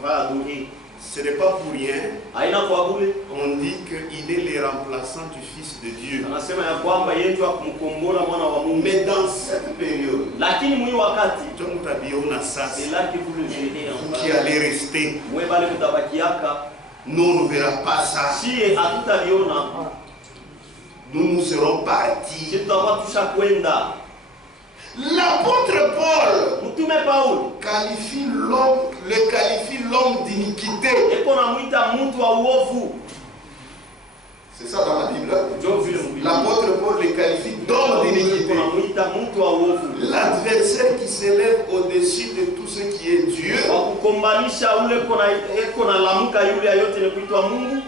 va adorer. Ce n'est pas pour rien. Haina kwa bure. On dit qu'il est le remplaçant du Fils de Dieu. Anasema ya kwamba yeye ndio akumkombola mwana wa Mungu. Mais dans cette période, Lakini mwi wakati c'est là que vous le verrez en qui allait rester, mwe bale mutabakiaka. nous ne verrons pas ça. Si hatutaliona, Nous serons partis. tutakuwa tushakwenda. L'apôtre Paul Mtume Paulo le qualifie l'homme d'iniquité. eko namuita mtu wa uovu. C'est ça dans la Bible. Ndio vile mbili. L'apôtre Paul le qualifie d'homme d'iniquité. Eko namuita mtu wa uovu. L'adversaire qui s'élève au-dessus de tout ce qui est Dieu. Wa kukombanisha ule eko na lamuka yule yote ni kuitwa Mungu.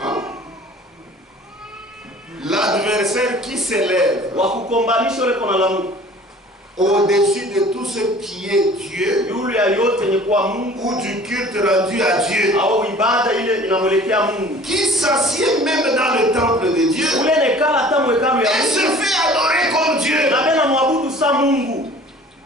L'adversaire qui s'élève Wa kukombanisha ule eko na lamuka au-dessus de tout ce qui est Dieu, yule yote ni kwa Mungu ou du culte rendu à Dieu, au ibada ile inamwelekea Mungu. qui s'assied même dans le temple de Dieu Ule nekala hata mwekalu ya et se fait adorer comme Dieu, na bena mwabudu sa Mungu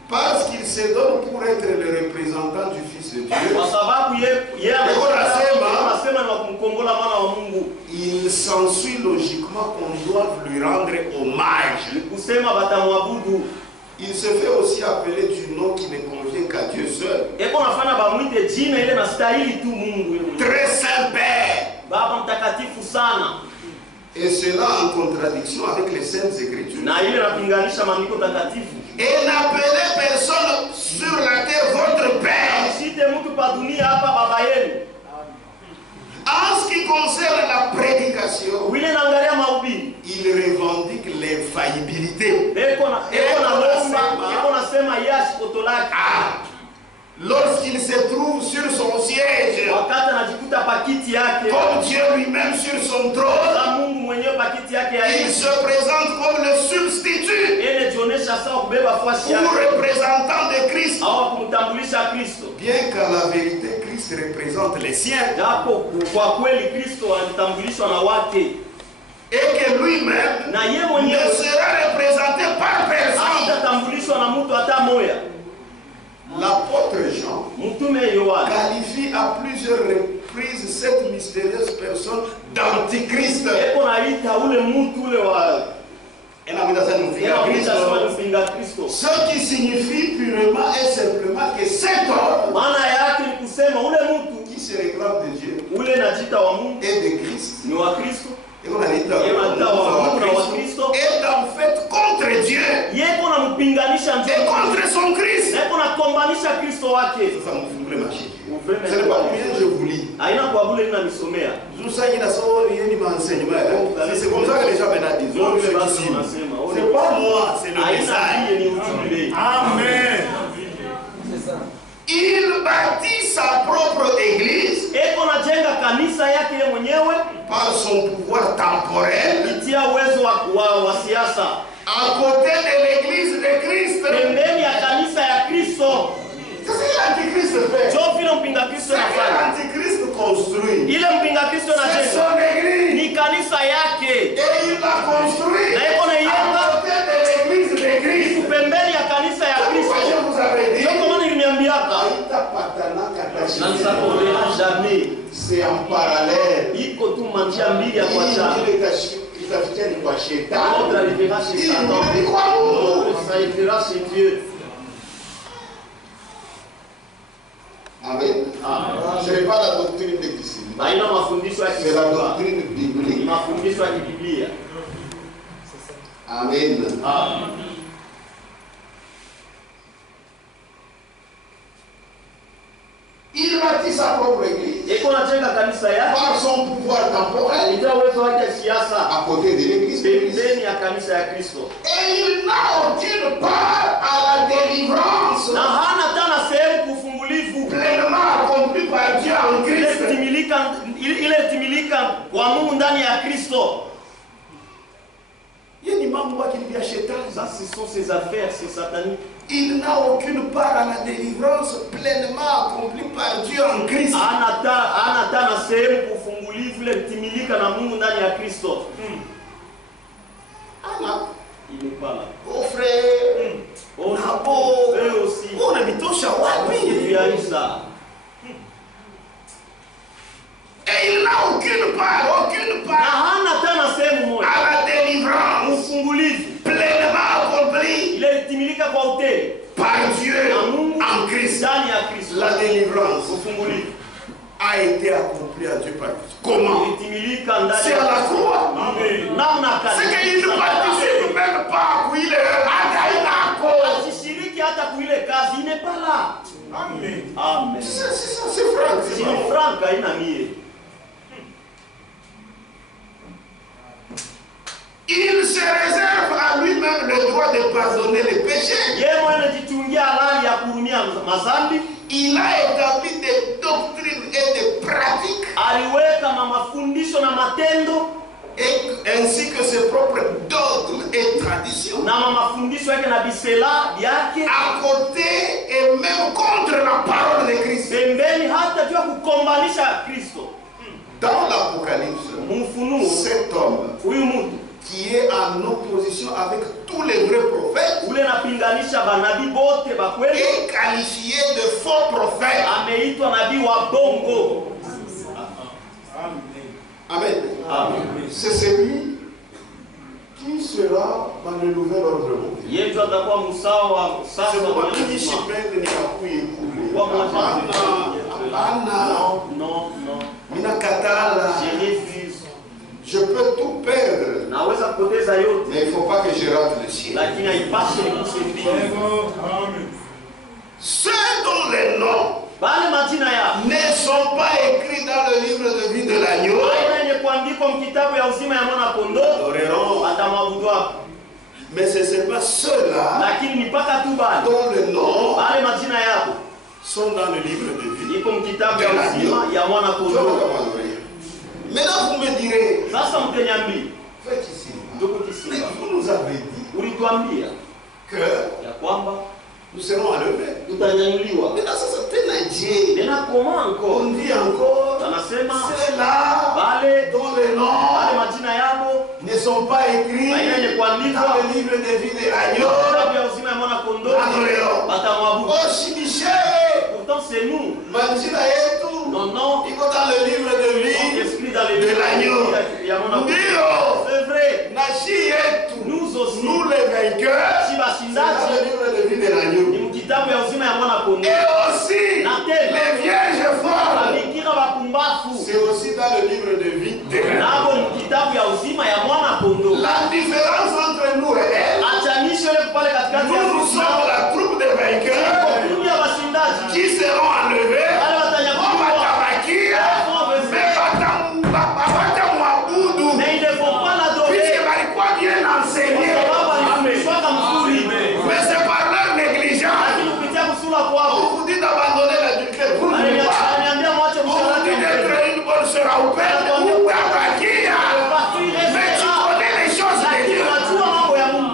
parce qu'il se donne pour être le représentant du Fils de Dieu. kwa sababu yeye anasema ni wa kumkombola mwana wa Mungu. Il s'ensuit logiquement qu'on doit lui rendre hommage. Kusema batamwabudu. Il se fait aussi appeler du nom qui ne convient qu'à Dieu seul. Eko nafanya bamwite jina ile na stahili tu Mungu. Très saint Père. Baba mtakatifu sana. Et cela en contradiction avec les saintes écritures. Na ile napinganisha maandiko takatifu. Et n'appelez personne sur la terre votre Père. Usite mtu pa dunia hapa baba yenu. En ce qui concerne la prédication, il revendique l'infaillibilité. Lorsqu'il se trouve sur son siège, comme Dieu lui-même sur son trône, il se présente comme le substitut ou représentant de Christ. Bien qu'à la vérité, Christ représente les siens. Et que lui-même ne sera représenté par personne. L'apôtre Jean qualifie à plusieurs reprises cette mystérieuse personne d'antichrist. Ce qui signifie purement et simplement que cet homme qui se réclame de Dieu et de Christ est en fait contre Dieu et contre son Christ. Ce n'est pas pour rien que je vous lis. C'est comme ça que les gens me disent. C'est pas moi, c'est le message. Amen. Il bâtit sa propre église par son pouvoir temporel à côté de l'église de Christ. C'est l'antichrist. Kristo C'est anajenga son église. ni kanisa yake, Et il l'a construit na iko na à yenga côté de l'église de Christ. pembeni ya kanisa ya Pourquoi Kristo. je vous avais dit, Ndio kwa maana niliniambiaka haitapatana na kata nisakolea jamais, c'est en parallèle. iko tu manjia mbili ya kuachana. Itafikia ni kwa L'autre shetani. arrivera chez Satan, Il kwa Mungu. l'autre ça ira chez Dieu. Amen. Ce n'est pas la doctrine de Christ. Haina mafundisho ya C'est la kiroho, doctrine ni biblique. mafundisho ya Biblia. Amen. Il bâtit sa propre église Iko najenga kanisa yake, par son pouvoir temporel ndio uwezo wake ya siasa à côté de l'église de Christ. pembeni ya kanisa ya Kristo, Et il n'a aucune part à la délivrance na hana tena sehemu kufungulivu pleinement accomplie par Dieu en Christ. ile timilika kwa Mungu ndani ya Kristo. Il y a des mambo qui vient shetani. Ça, ce sont ses affaires, c'est satanique. Il n'a aucune part à la délivrance pleinement accomplie par Dieu en Christ. Hana tena sehemu kufungulivu ile timilika na Mungu ndani ya Kristo. Ana, Il n'est pas là. oh frère, On Nabo, eux aussi. on habite au Il y a eu ça. Et il n'a aucune part Na hana tena sehemu moja à la délivrance ufungulivu pleinement accomplie ile timilika kwa utele par Dieu na Mungu en Christ. ndani ya Kristo. La délivrance Ufungulivu a été accomplie à Dieu par Christ. Comment? ilitimilika ndani C'est à la croix. namna C'est gani? qu'il ne participe même pas à il est Asishiriki hata kuile kazi, il n'est pas là. Amen. C'est franc, c'est Si vrai. ni franka haina mie. Il se réserve à lui-même le droit de pardonner les péchés. Yeye mwenyewe anajitungia halali ya kuhurumia mazambi. Il a établi des doctrines et des pratiques Aliweka na mafundisho na matendo ainsi que ses propres dogmes et traditions na mafundisho yake na bisela yake à côté et même contre la parole de Christ. pembeni, hata jua kukombanisha Kristo. Dans l'Apocalypse, Mfunuo, cet homme huyu mtu qui est en opposition avec tous les vrais prophètes ule napinganisha banabii bote bakweli, est qualifié de faux prophète. ameitwa nabii wa bongo. Amen. Amen. C'est celui qui sera dans le nouvel ordre mondial. Yeye ndio atakuwa msawa wa sasa C'est wa moi qui dunia. shipende nikakuikule. Kwa mmoja. Hapana. Non. Minakatala. Je refuse. Je peux tout perdre. Naweza kupoteza yote, Mais il ne faut pas que je rate le ciel. lakini haipaswi nikose mbingu. Ceux dont les noms Bale majina yao ne sont pas écrits dans le livre de vie de l'agneau haina yenye kuandikwa mkitabu ya uzima ya mwana kondoo, adoreront. atamwabudu hapo. Mais c'est seulement ceux-là Lakini ni mpaka tu bale dont les noms bale majina yao sont dans le livre de vie. iko mkitabu ya uzima ya mwana Je vais kondoo. vous adorer. Maintenant vous me direz, Sasa mteniambia, faites ici. ndugu Mais Kisimba, vous nous avez dit ulituambia que ya kwamba nous serons enlevés. tutanyanyuliwa. Maintenant ça c'est un Dieu. Tena koma On encore dit encore, anasema ceux-là bale dont les noms bale majina yao ne sont pas écrits haina yenye kuandikwa dans le livre de vie de l'agneau kitabu ya uzima ya mwana kondoo, adoreront. batamwabudu. Oh Shibishe, Pourtant c'est nous. majina yetu Non, iko dans le livre de vie esprit dans les de l'agneau. ya mwana kondoo. Ndio, C'est vrai. na shi yetu, Nous aussi, nous les vainqueurs, si c'est dans bashindaji le livre de vie de l'agneau. ni mkitabu ya uzima ya mwana kondoo. Et aussi, Na tena les vierges folles, babikira bapumbafu c'est aussi dans le livre de vie de l'agneau. nabo mkitabu ya uzima ya mwana kondoo. La différence entre nous et elles, Achanisho ile pale katikati ya nous sommes la troupe des vainqueurs kundi ya bashindaji qui seront enlevés. wale On watanyakuliwa. watabakia, mais watamwabudu, Mais ils ne vont pas l'adorer puisque walikuwa bien enseignés. sababu walifundishwa mzuri, Mais c'est par leur négligence. lakini kupitia kusula kwao On vous dit d'abandonner l'adultère. Vous ne voulez pas. aliniambia mwache On vous dit msharati d'être une bonne sœur au père. Vous tabakia. Mais tu connais les choses de lakini Dieu. unajua mambo ya Mungu.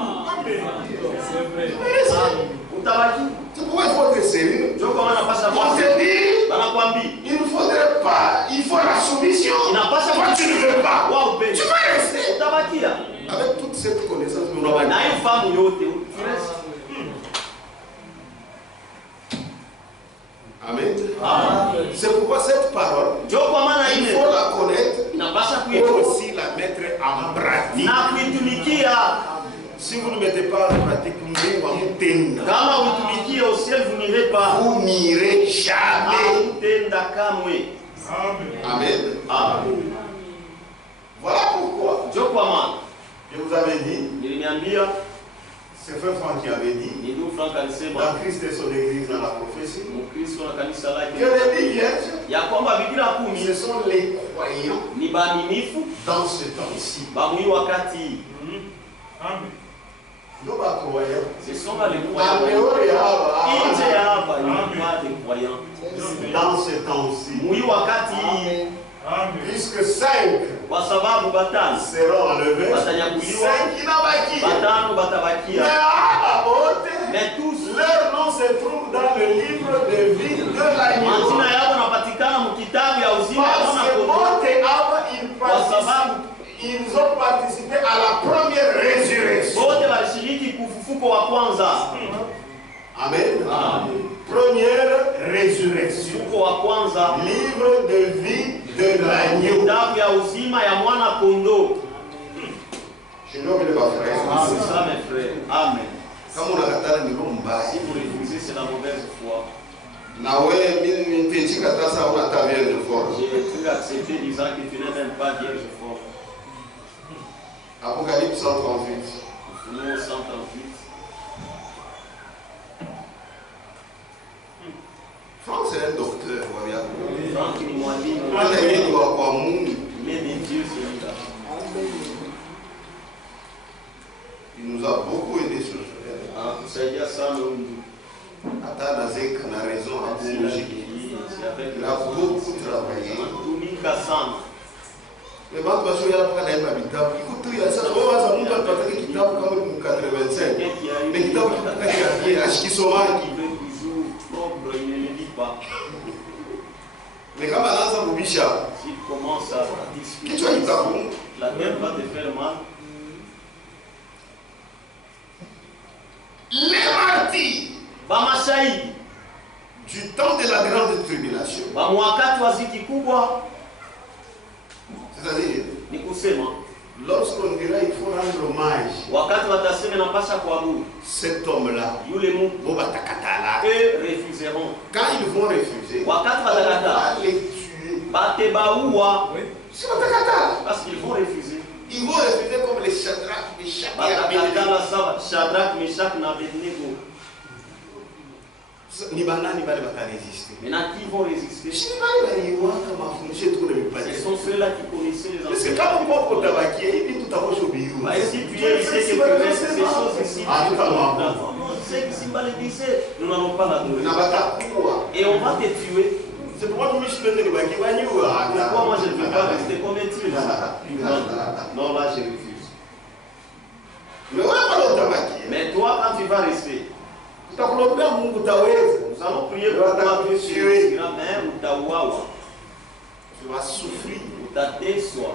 damu yote. Amen. Amen. C'est pourquoi cette parole, Ndio kwa maana il ile faut la connaître, inapasha il kuijua faut aussi la mettre en pratique. na kuitumikia. Si vous ne mettez pas en pratique, Kama uitumikie usiye vunire pa, vous n'irez jamais. utenda kamwe. Amen. Amen. Voilà pourquoi Ndio kwa maana je vous avais dit, niliniambia, c'est Frère Franck qui avait dit, ni ndugu Frank alisema dans Christ et son église dans la prophétie, Mkristo na kanisa que lake les dix vierges, ya kwamba bikira kumi ce sont les croyants ni baaminifu dans ce temps-ci. bamui wakati. Amen. Nous, les croyants, Ce sont les en croyants. dehors et Nje à- ya hapa ni pas des croyants. dans ce temps-ci. Mui wakati Amen. Puisque 5 kwa sababu batano seront enlevés, watanyakuliwa, 5 inabakia. batano Mais batabakia. à haute, Mais tous leur nom se trouve dans le livre de vie de l'agneau. majina yao yanapatikana mkitabu ya uzima ya Parce mwana que kondoo. haute et âme, ils ont participé à la première résurrection. Wote walishiriki kufufuko wa kwanza. Amen. Amen. Première résurrection. Ufufuko wa kwanza, Livre de vie de l'agneau. kitabu ya uzima ya mwana kondoo. Je dois le faire. C'est ça mes frères. Amen. Kama unakatala ni roho Si mbaya. vous refusez, c'est la mauvaise foi. Na wewe mimi nitachika sasa una tabia de force. J'ai pu accepter disant que tu n'es même pas vierge forte. Apocalypse 138. Nous 138. Franck c'est un docteur, voilà. Franck ni mwalimu. Ana yeye wa kwa Mungu. Il est de Dieu celui-là. Il nous a beaucoup aidé sur ce terrain. Anatusaidia sana huyu ndugu. Hata na zeka na raison hapo C'est la mjiki. vie, c'est avec Il la a foi. beaucoup travaillé. Anatumika sana. Mais watu wasio hapa naimba vitabu. Iko tu ya sasa wewe waza Mungu atapata kitabu kama ni 85. Mais kitabu kitakaje ashikisomaji. Il veut toujours propre, il ne le lit pas. Mais kama anaanza kubisha S'il commence à discuter, kichwa kitabu la terre va te faire mal. les martyrs Bamashahidi du temps de la grande tribulation. wakati wa ziki kubwa, C'est-à-dire ni kusema lorsqu'on dira il faut rendre hommage wakati watasema napasha kuabudu cet homme-là, yule Mungu, Bobatakatala. eux refuseront. Quand ils vont refuser, Wakati on watakataa, va les tuer. batebaua C'est Bobatakatala. parce qu'ils vont refuser. Ils vont refuser comme les Shadrach, Meshach et Abednego. Batakatala sawa Shadrach, Meshach na Abednego. Ni banani bale batarésister. Maintenant qui vont résister? Si bale baliwaka mafundisho tu Ce kunapale. sont ceux-là qui connaissaient les Parce que enseignements. kama kwa utabakia hivi tutakosha biu. Bah, si tu es ici, que tu restes ces choses ici, Ah, tu tout à l'heure. non, c'est que si mal disait, nous n'allons pas l'adorer. Na batakuwa. Et on va te tuer. C'est pourquoi nous je peux te baki wanyua. Pourquoi moi je ne veux pas rester comme un tueur? Non, là je refuse. Mais ouais pas utabakia. Mais toi, quand tu vas rester, Tutakulombea Mungu taweza. nous allons prier pour toi, Dieu sur mais ou ta wawa, Tu vas souffrir. ou ta déçoit.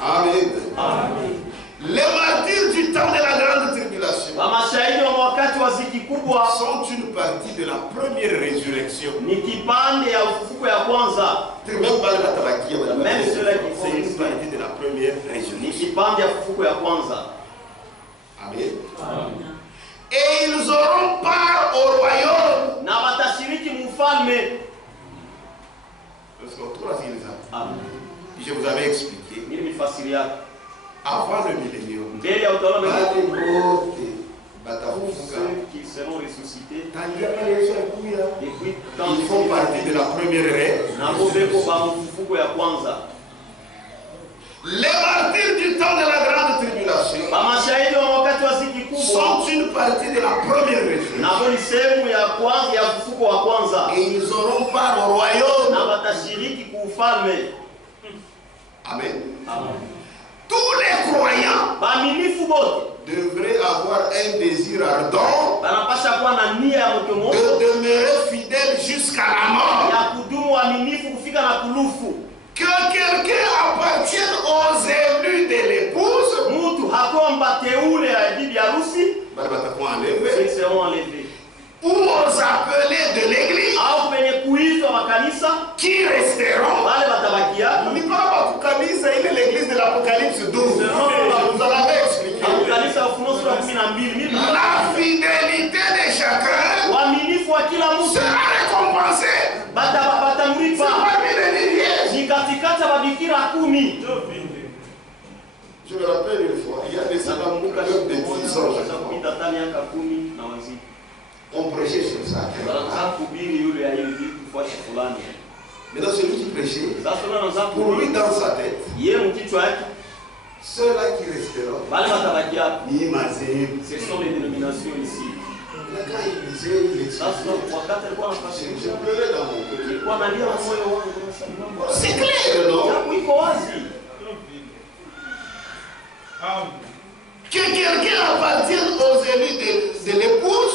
Amen. Amen. Les martyrs du temps de la grande tribulation Mashahidi wa wakati wa ziki kubwa sont une partie de la première résurrection. ni kipande ya ufufuko ya kwanza, Même pas la tabakia. Même ceux-là qui font c'est une ici. partie de la première ni résurrection. kipande ya ufufuko ya kwanza. Amen. Et ils auront part au royaume. Na watashiriki mfalme. Parce qu'on trouve ça. Amen. Je vous avais expliqué. Mimi nifasiria Avant le millénium, mbele ya utawala wa bale Mungu, wote tous batafufuka. ceux qui seront ressuscités Tangia pale Yesu alikuja. depuis quand Ils font partie de la première na bobeko résurrection. ba mfufuko ya kwanza. Les martyrs du temps de la grande tribulation Mashahidi wa wakati wa ziki kubwa sont une partie de la première résurrection. na ni sehemu ya kwanza ya mfufuko wa kwanza, Et ils auront part au royaume. na watashiriki kuufalme. Amen. Amen. Tous les croyants Baaminifu bote devraient avoir un désir ardent banapasha kuwa na nia ya moto moto de demeurer fidèles jusqu'à la mort. ya kudumu waaminifu kufika na kulufu. Que quelqu'un appartienne aux élus de l'épouse Mtu hako ceux qui seront enlevés. Ou aux appelés de l'église Au penye kuitwa makanisa qui resteront. wale watabakia. Ni pas kanisa ile l'église de l'Apocalypse 12. Vous en avez expliqué. Kanisa ya Ufunuo sura 12. La fidélité de chacun Uaminifu wa kila mtu sera récompensée. batamlipa. Parmi les milliers. Ni katikati ya mabikira 10. Je me rappelle une fois, il y a des hommes de 10 ans. On prêchait sur ça. Maintenant, celui qui prêchait, pour lui dans sa tête, ceux-là qui resteront, ce sont les dénominations ici. quand il disait, il expliquait, je pleurais dans mon cœur. C'est clair, non? Que quelqu'un appartienne aux élus de l'épouse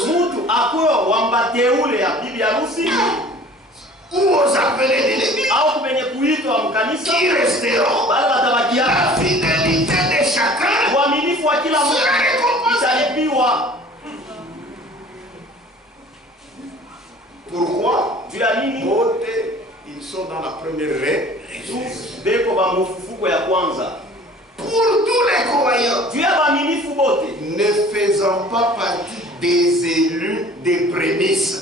ou aux appelés de l'église qui resteront, la fidélité de chacun sera récompensée. Pourquoi? Ils sont dans la première résurrection. Pour tous les croyants, ne faisant pas partie des élus des prémices.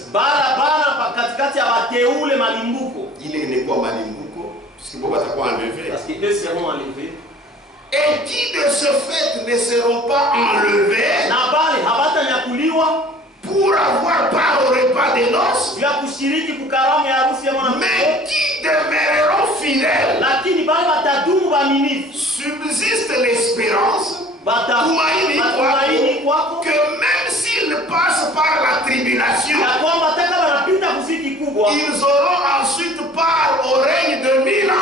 Il n'est pas malimbuko, puisque Boba t'a enlevé. Parce que eux seront enlevés. Et qui de ce fait ne seront pas enlevés pour avoir part au repas des noces, mais qui demeureront fidèles. Subsiste l'espérance que même s'ils passent par la tribulation, ils auront ensuite part au règne de 1000 ans.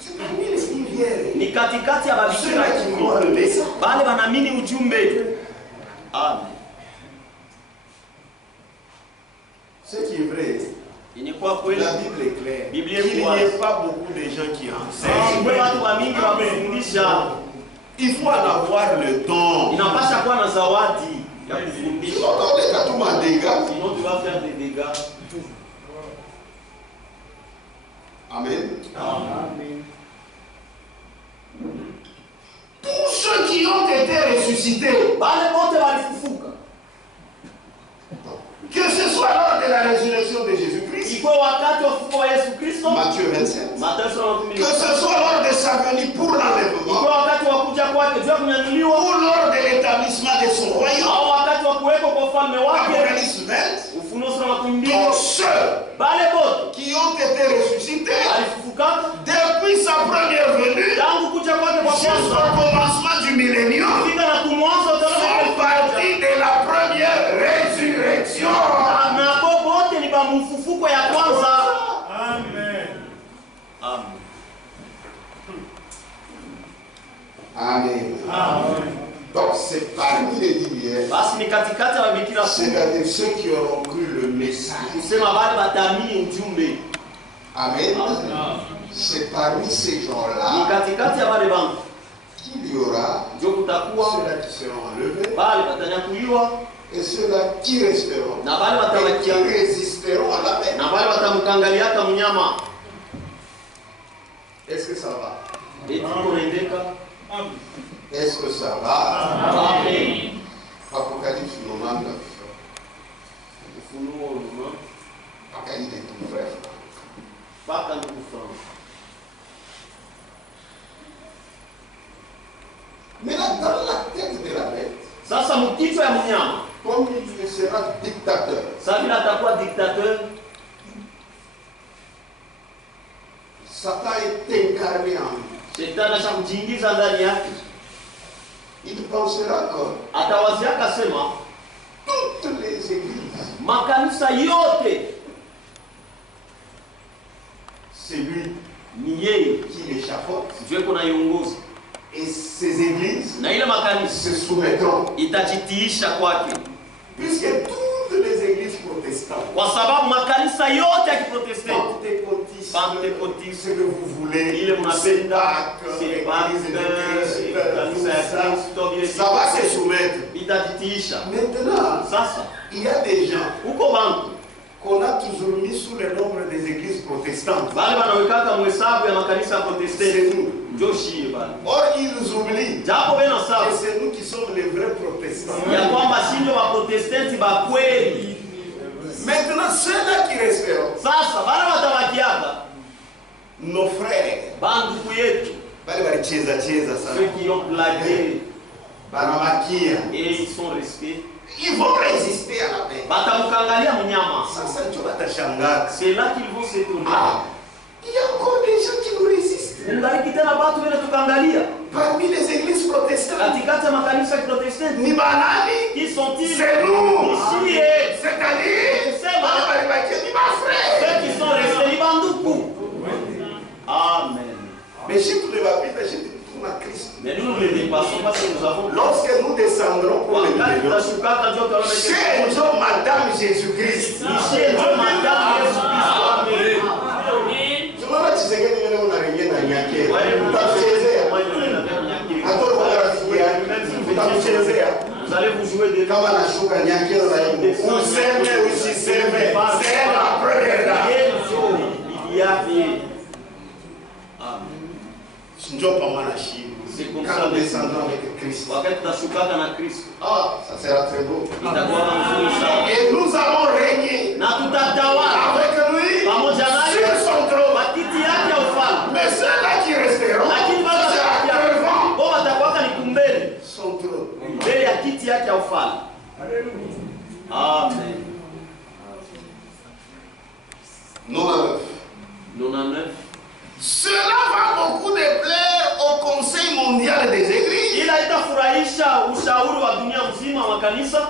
C'est parmi les rivières. Ni katikati ya babikira bale wanaamini ujumbe. Amen. Ce qui est vrai, la Bible est claire. Il n'y a pas beaucoup de gens qui enseignent. Il faut en avoir le don. Sinon tu vas faire des dégâts. Amen. Amen. Tous ceux qui ont été ressuscités, que ce soit lors de la résurrection de Jésus-Christ, Matthieu 27, que ce soit lors de sa venue pour l'enlèvement, ou lors de l'établissement de son royaume, Apocalypse 20, tous ceux qui ont été ressuscités depuis sa première venue jusqu'au commencement du millénium font partie de la première résurrection. Amen. Amen. Amen. Donc c'est parmi les milliers, c'est-à-dire ceux qui auront cru le message. Amen. C'est parmi ces gens-là qu'il y aura ceux-là qui seront enlevés et ceux-là qui resteront et qui résisteront à la peine. Est-ce que ça va? Est-ce que ça va? Amen. Apocalypse 99. Apocalypse est tout frère. Mais là, dans la tête de la bête, comme il sera dictateur, Satan est incarné en lui. Il pensera que toutes les églises, c'est lui qui les chapeaute. Et ces églises se soumettront. Puisque toutes les églises protestantes, pentecôtistes, Pentecôtiste, ce que vous voulez, ile mnapenda, Église de Christ, kanisa ya Kristo, vile ça va se soumettre. itajitiisha. Maintenant, Sasa il y a des gens huko bantu qu'on a toujours mis sous le nombre des églises protestantes. bale wanawekaka mhesabu ya makanisa ya C'est Protestanti, nous. ndio shie bale. Or, ils oublient Japo bena que sawa c'est nous qui sommes les vrais protestants. ya kwamba si ndio Waprotestanti ba kweli. Maintenant, ceux-là qui resteront, Sasa bale watabakiaka nos frères, bandugu yetu, bali balicheza cheza ceux sana, qui ont blagué banamakia, et ils sont restés, ils vont résister à la paix. batamkangalia mnyama. Sasa ndio watashangaa. C'est là qu'ils vont s'étonner. Ah, il y a encore des gens qui nous résistent. Ungaliki tena watu vile tukaangalia Parmi les églises protestantes, katikati ya makanisa ya Protestanti, ni banani? qui sont-ils? C'est nous. Ici, C'est-à-dire, C'est moi. ni ma frère. ceux qui sont restés, ni banduku. Amen. Mais si tu ne vas plus, je te tourne à Christ. Mais nous ne les dépassons parce que nous avons Lorsque nous descendrons pour le wakati milieu, tunashuka ndio tunaona chez Dieu, Madame Jésus-Christ. ici ndio madame Yesu Kristo. Amen. Tunaona Tshisekedi vile unarejea na nyakera. Wewe Utachezea. Hata kwa rafiki yake, utachezea. Vous allez vous jouer des Kama nashuka nyakera na yeye. Useme usiseme. Sema première dame. il y a des Amen. Njoo pamoja na Shii. C'est comme Quand ça nous descendrons avec Christ. wakati tunashukaka na Kristo Ah, ça sera très beau. itakuwa nzuri sana. Et nous allons régner Na tutatawala avec lui pamoja naye sur son trône. matiti yake ya ufalme. Mais ceux-là qui resteront, Lakini ça sera bado devant wao watakuwa ni kumbele son trône. mbele ya kiti yake ya ufalme. Amen. 99. Cela va beaucoup déplaire au Conseil mondial des églises. Ila itafurahisha ushauri wa dunia mzima wa kanisa.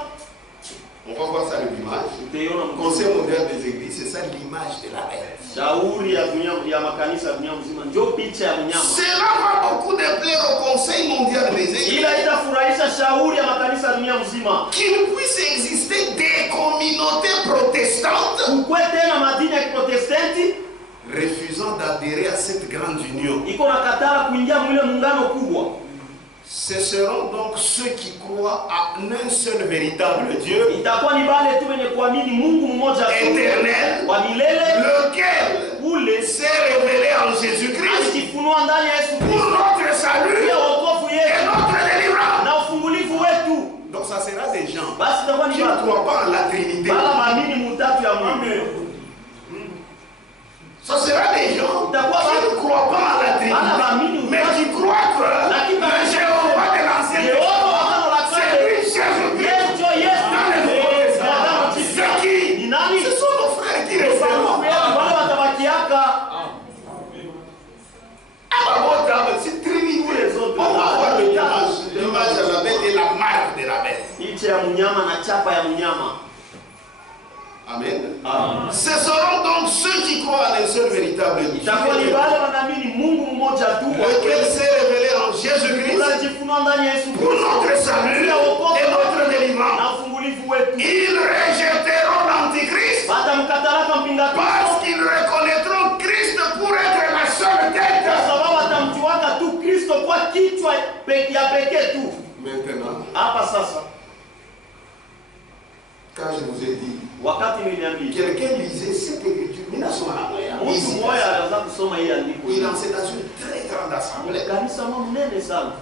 On va voir ça l'image. Utaiona Le Conseil mondial des églises, c'est ça l'image de la bête. shauri ya dunia ya makanisa dunia mzima ndio picha ya mnyama. Cela va beaucoup déplaire au Conseil mondial des églises. Ila itafurahisha shauri ya makanisa dunia mzima. Qu'il puisse exister des communautés protestantes Kukwe tena madini ya Protestanti refusant d'adhérer à cette grande union. iko na katara kuingia mwile muungano kubwa. Ce seront donc ceux qui croient à un seul véritable Dieu Itakuwa ni wale tu wenye kuamini Mungu mmoja tu éternel, wa milele lequel ule s'est révélé en Jésus-Christ alijifunua ndani ya Yesu pour Kristo notre salut ya wokovu et yetu notre délivrance. na ufungulivu wetu. Donc ça sera des gens Basi itakuwa qui ni ne watu croient pas en la Trinité. wala maamini mutatu ya Mungu. Ce sera des gens qui ne croient pas en la Trinité, mais qui croient que le Jéhovah de l'Ancien Testament, c'est lui Jésus-Christ. C'est qui? Ce sont nos frères qui resteront. C'est Trinité. On va voir l'image de la bête et la marque de la bête. Picha ya mnyama na chapa ya mnyama. Amen. Amen. Ce seront donc ceux qui croient en un seul véritable Dieu, Itakuwa ni wale wanaamini Mungu mmoja tu lequel s'est révélé en Jésus-Christ alijifunua ndani ya Yesu pour Kristo notre salut et notre délivrance. na ufungulivu wetu. Ils rejetteront l'Antichrist Watamkatalaka mpinga parce Kristo qu'ils reconnaîtront Christ pour être la seule kwa tête. sababu watamjuaka tu Kristo kwa kichwa ya pekee tu. Maintenant, Hapa sasa quand je vous ai dit, wakati niliambia quelqu'un lisait cette écriture, mtu mmoja alianza kusoma hii andiko. il est dans une très grande assemblée. Kanisa mnene sana.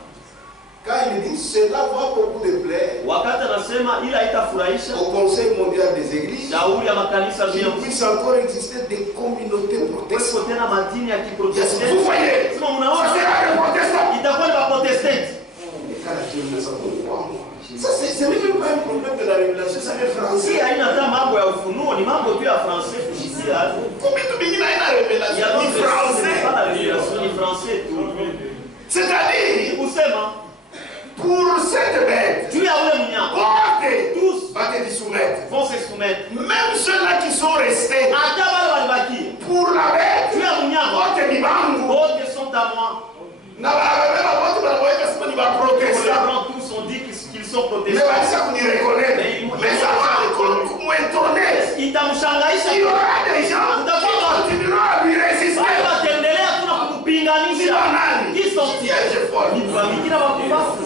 Quand il dit cela va beaucoup de plaire Wakati anasema ila haitafurahisha au Conseil mondial des églises, shauri ya makanisa qu'il bila puisse encore exister des communautés protestantes. kuwepo tena madini ya Vous Kiprotestanti. voyez, Sema ça mnaona sera les protestants. itakuwa ni Waprotestanti. Et quand la Bible ne s'en comprend, ça c'est même pas un problème de la révélation, ça est Si français. haina hata mambo ya ufunuo, ni mambo tu ya français kushisia. Combien de pays n'a une révélation? Ya Ni français. pas la révélation ni français tu. C'est-à-dire, Kusema pour cette bête, juu ya ule mnyama tous va te soumettre. vont se soumettre. Même ceux-là qui sont restés Hata wale walibaki pour la bête, juu ya mnyama vote ni bangu. wote sont à moi. Na barabara watu wanaweka sema ni ba Les protestants. blancs tous ont dit qu'ils sont Mais protestants. walisa kunireconnaître. Mais ça va encore m'étonner. Itamshangaisha Il y aura des gens qui continueront à lui résister. folle. Bamikina bakubafu.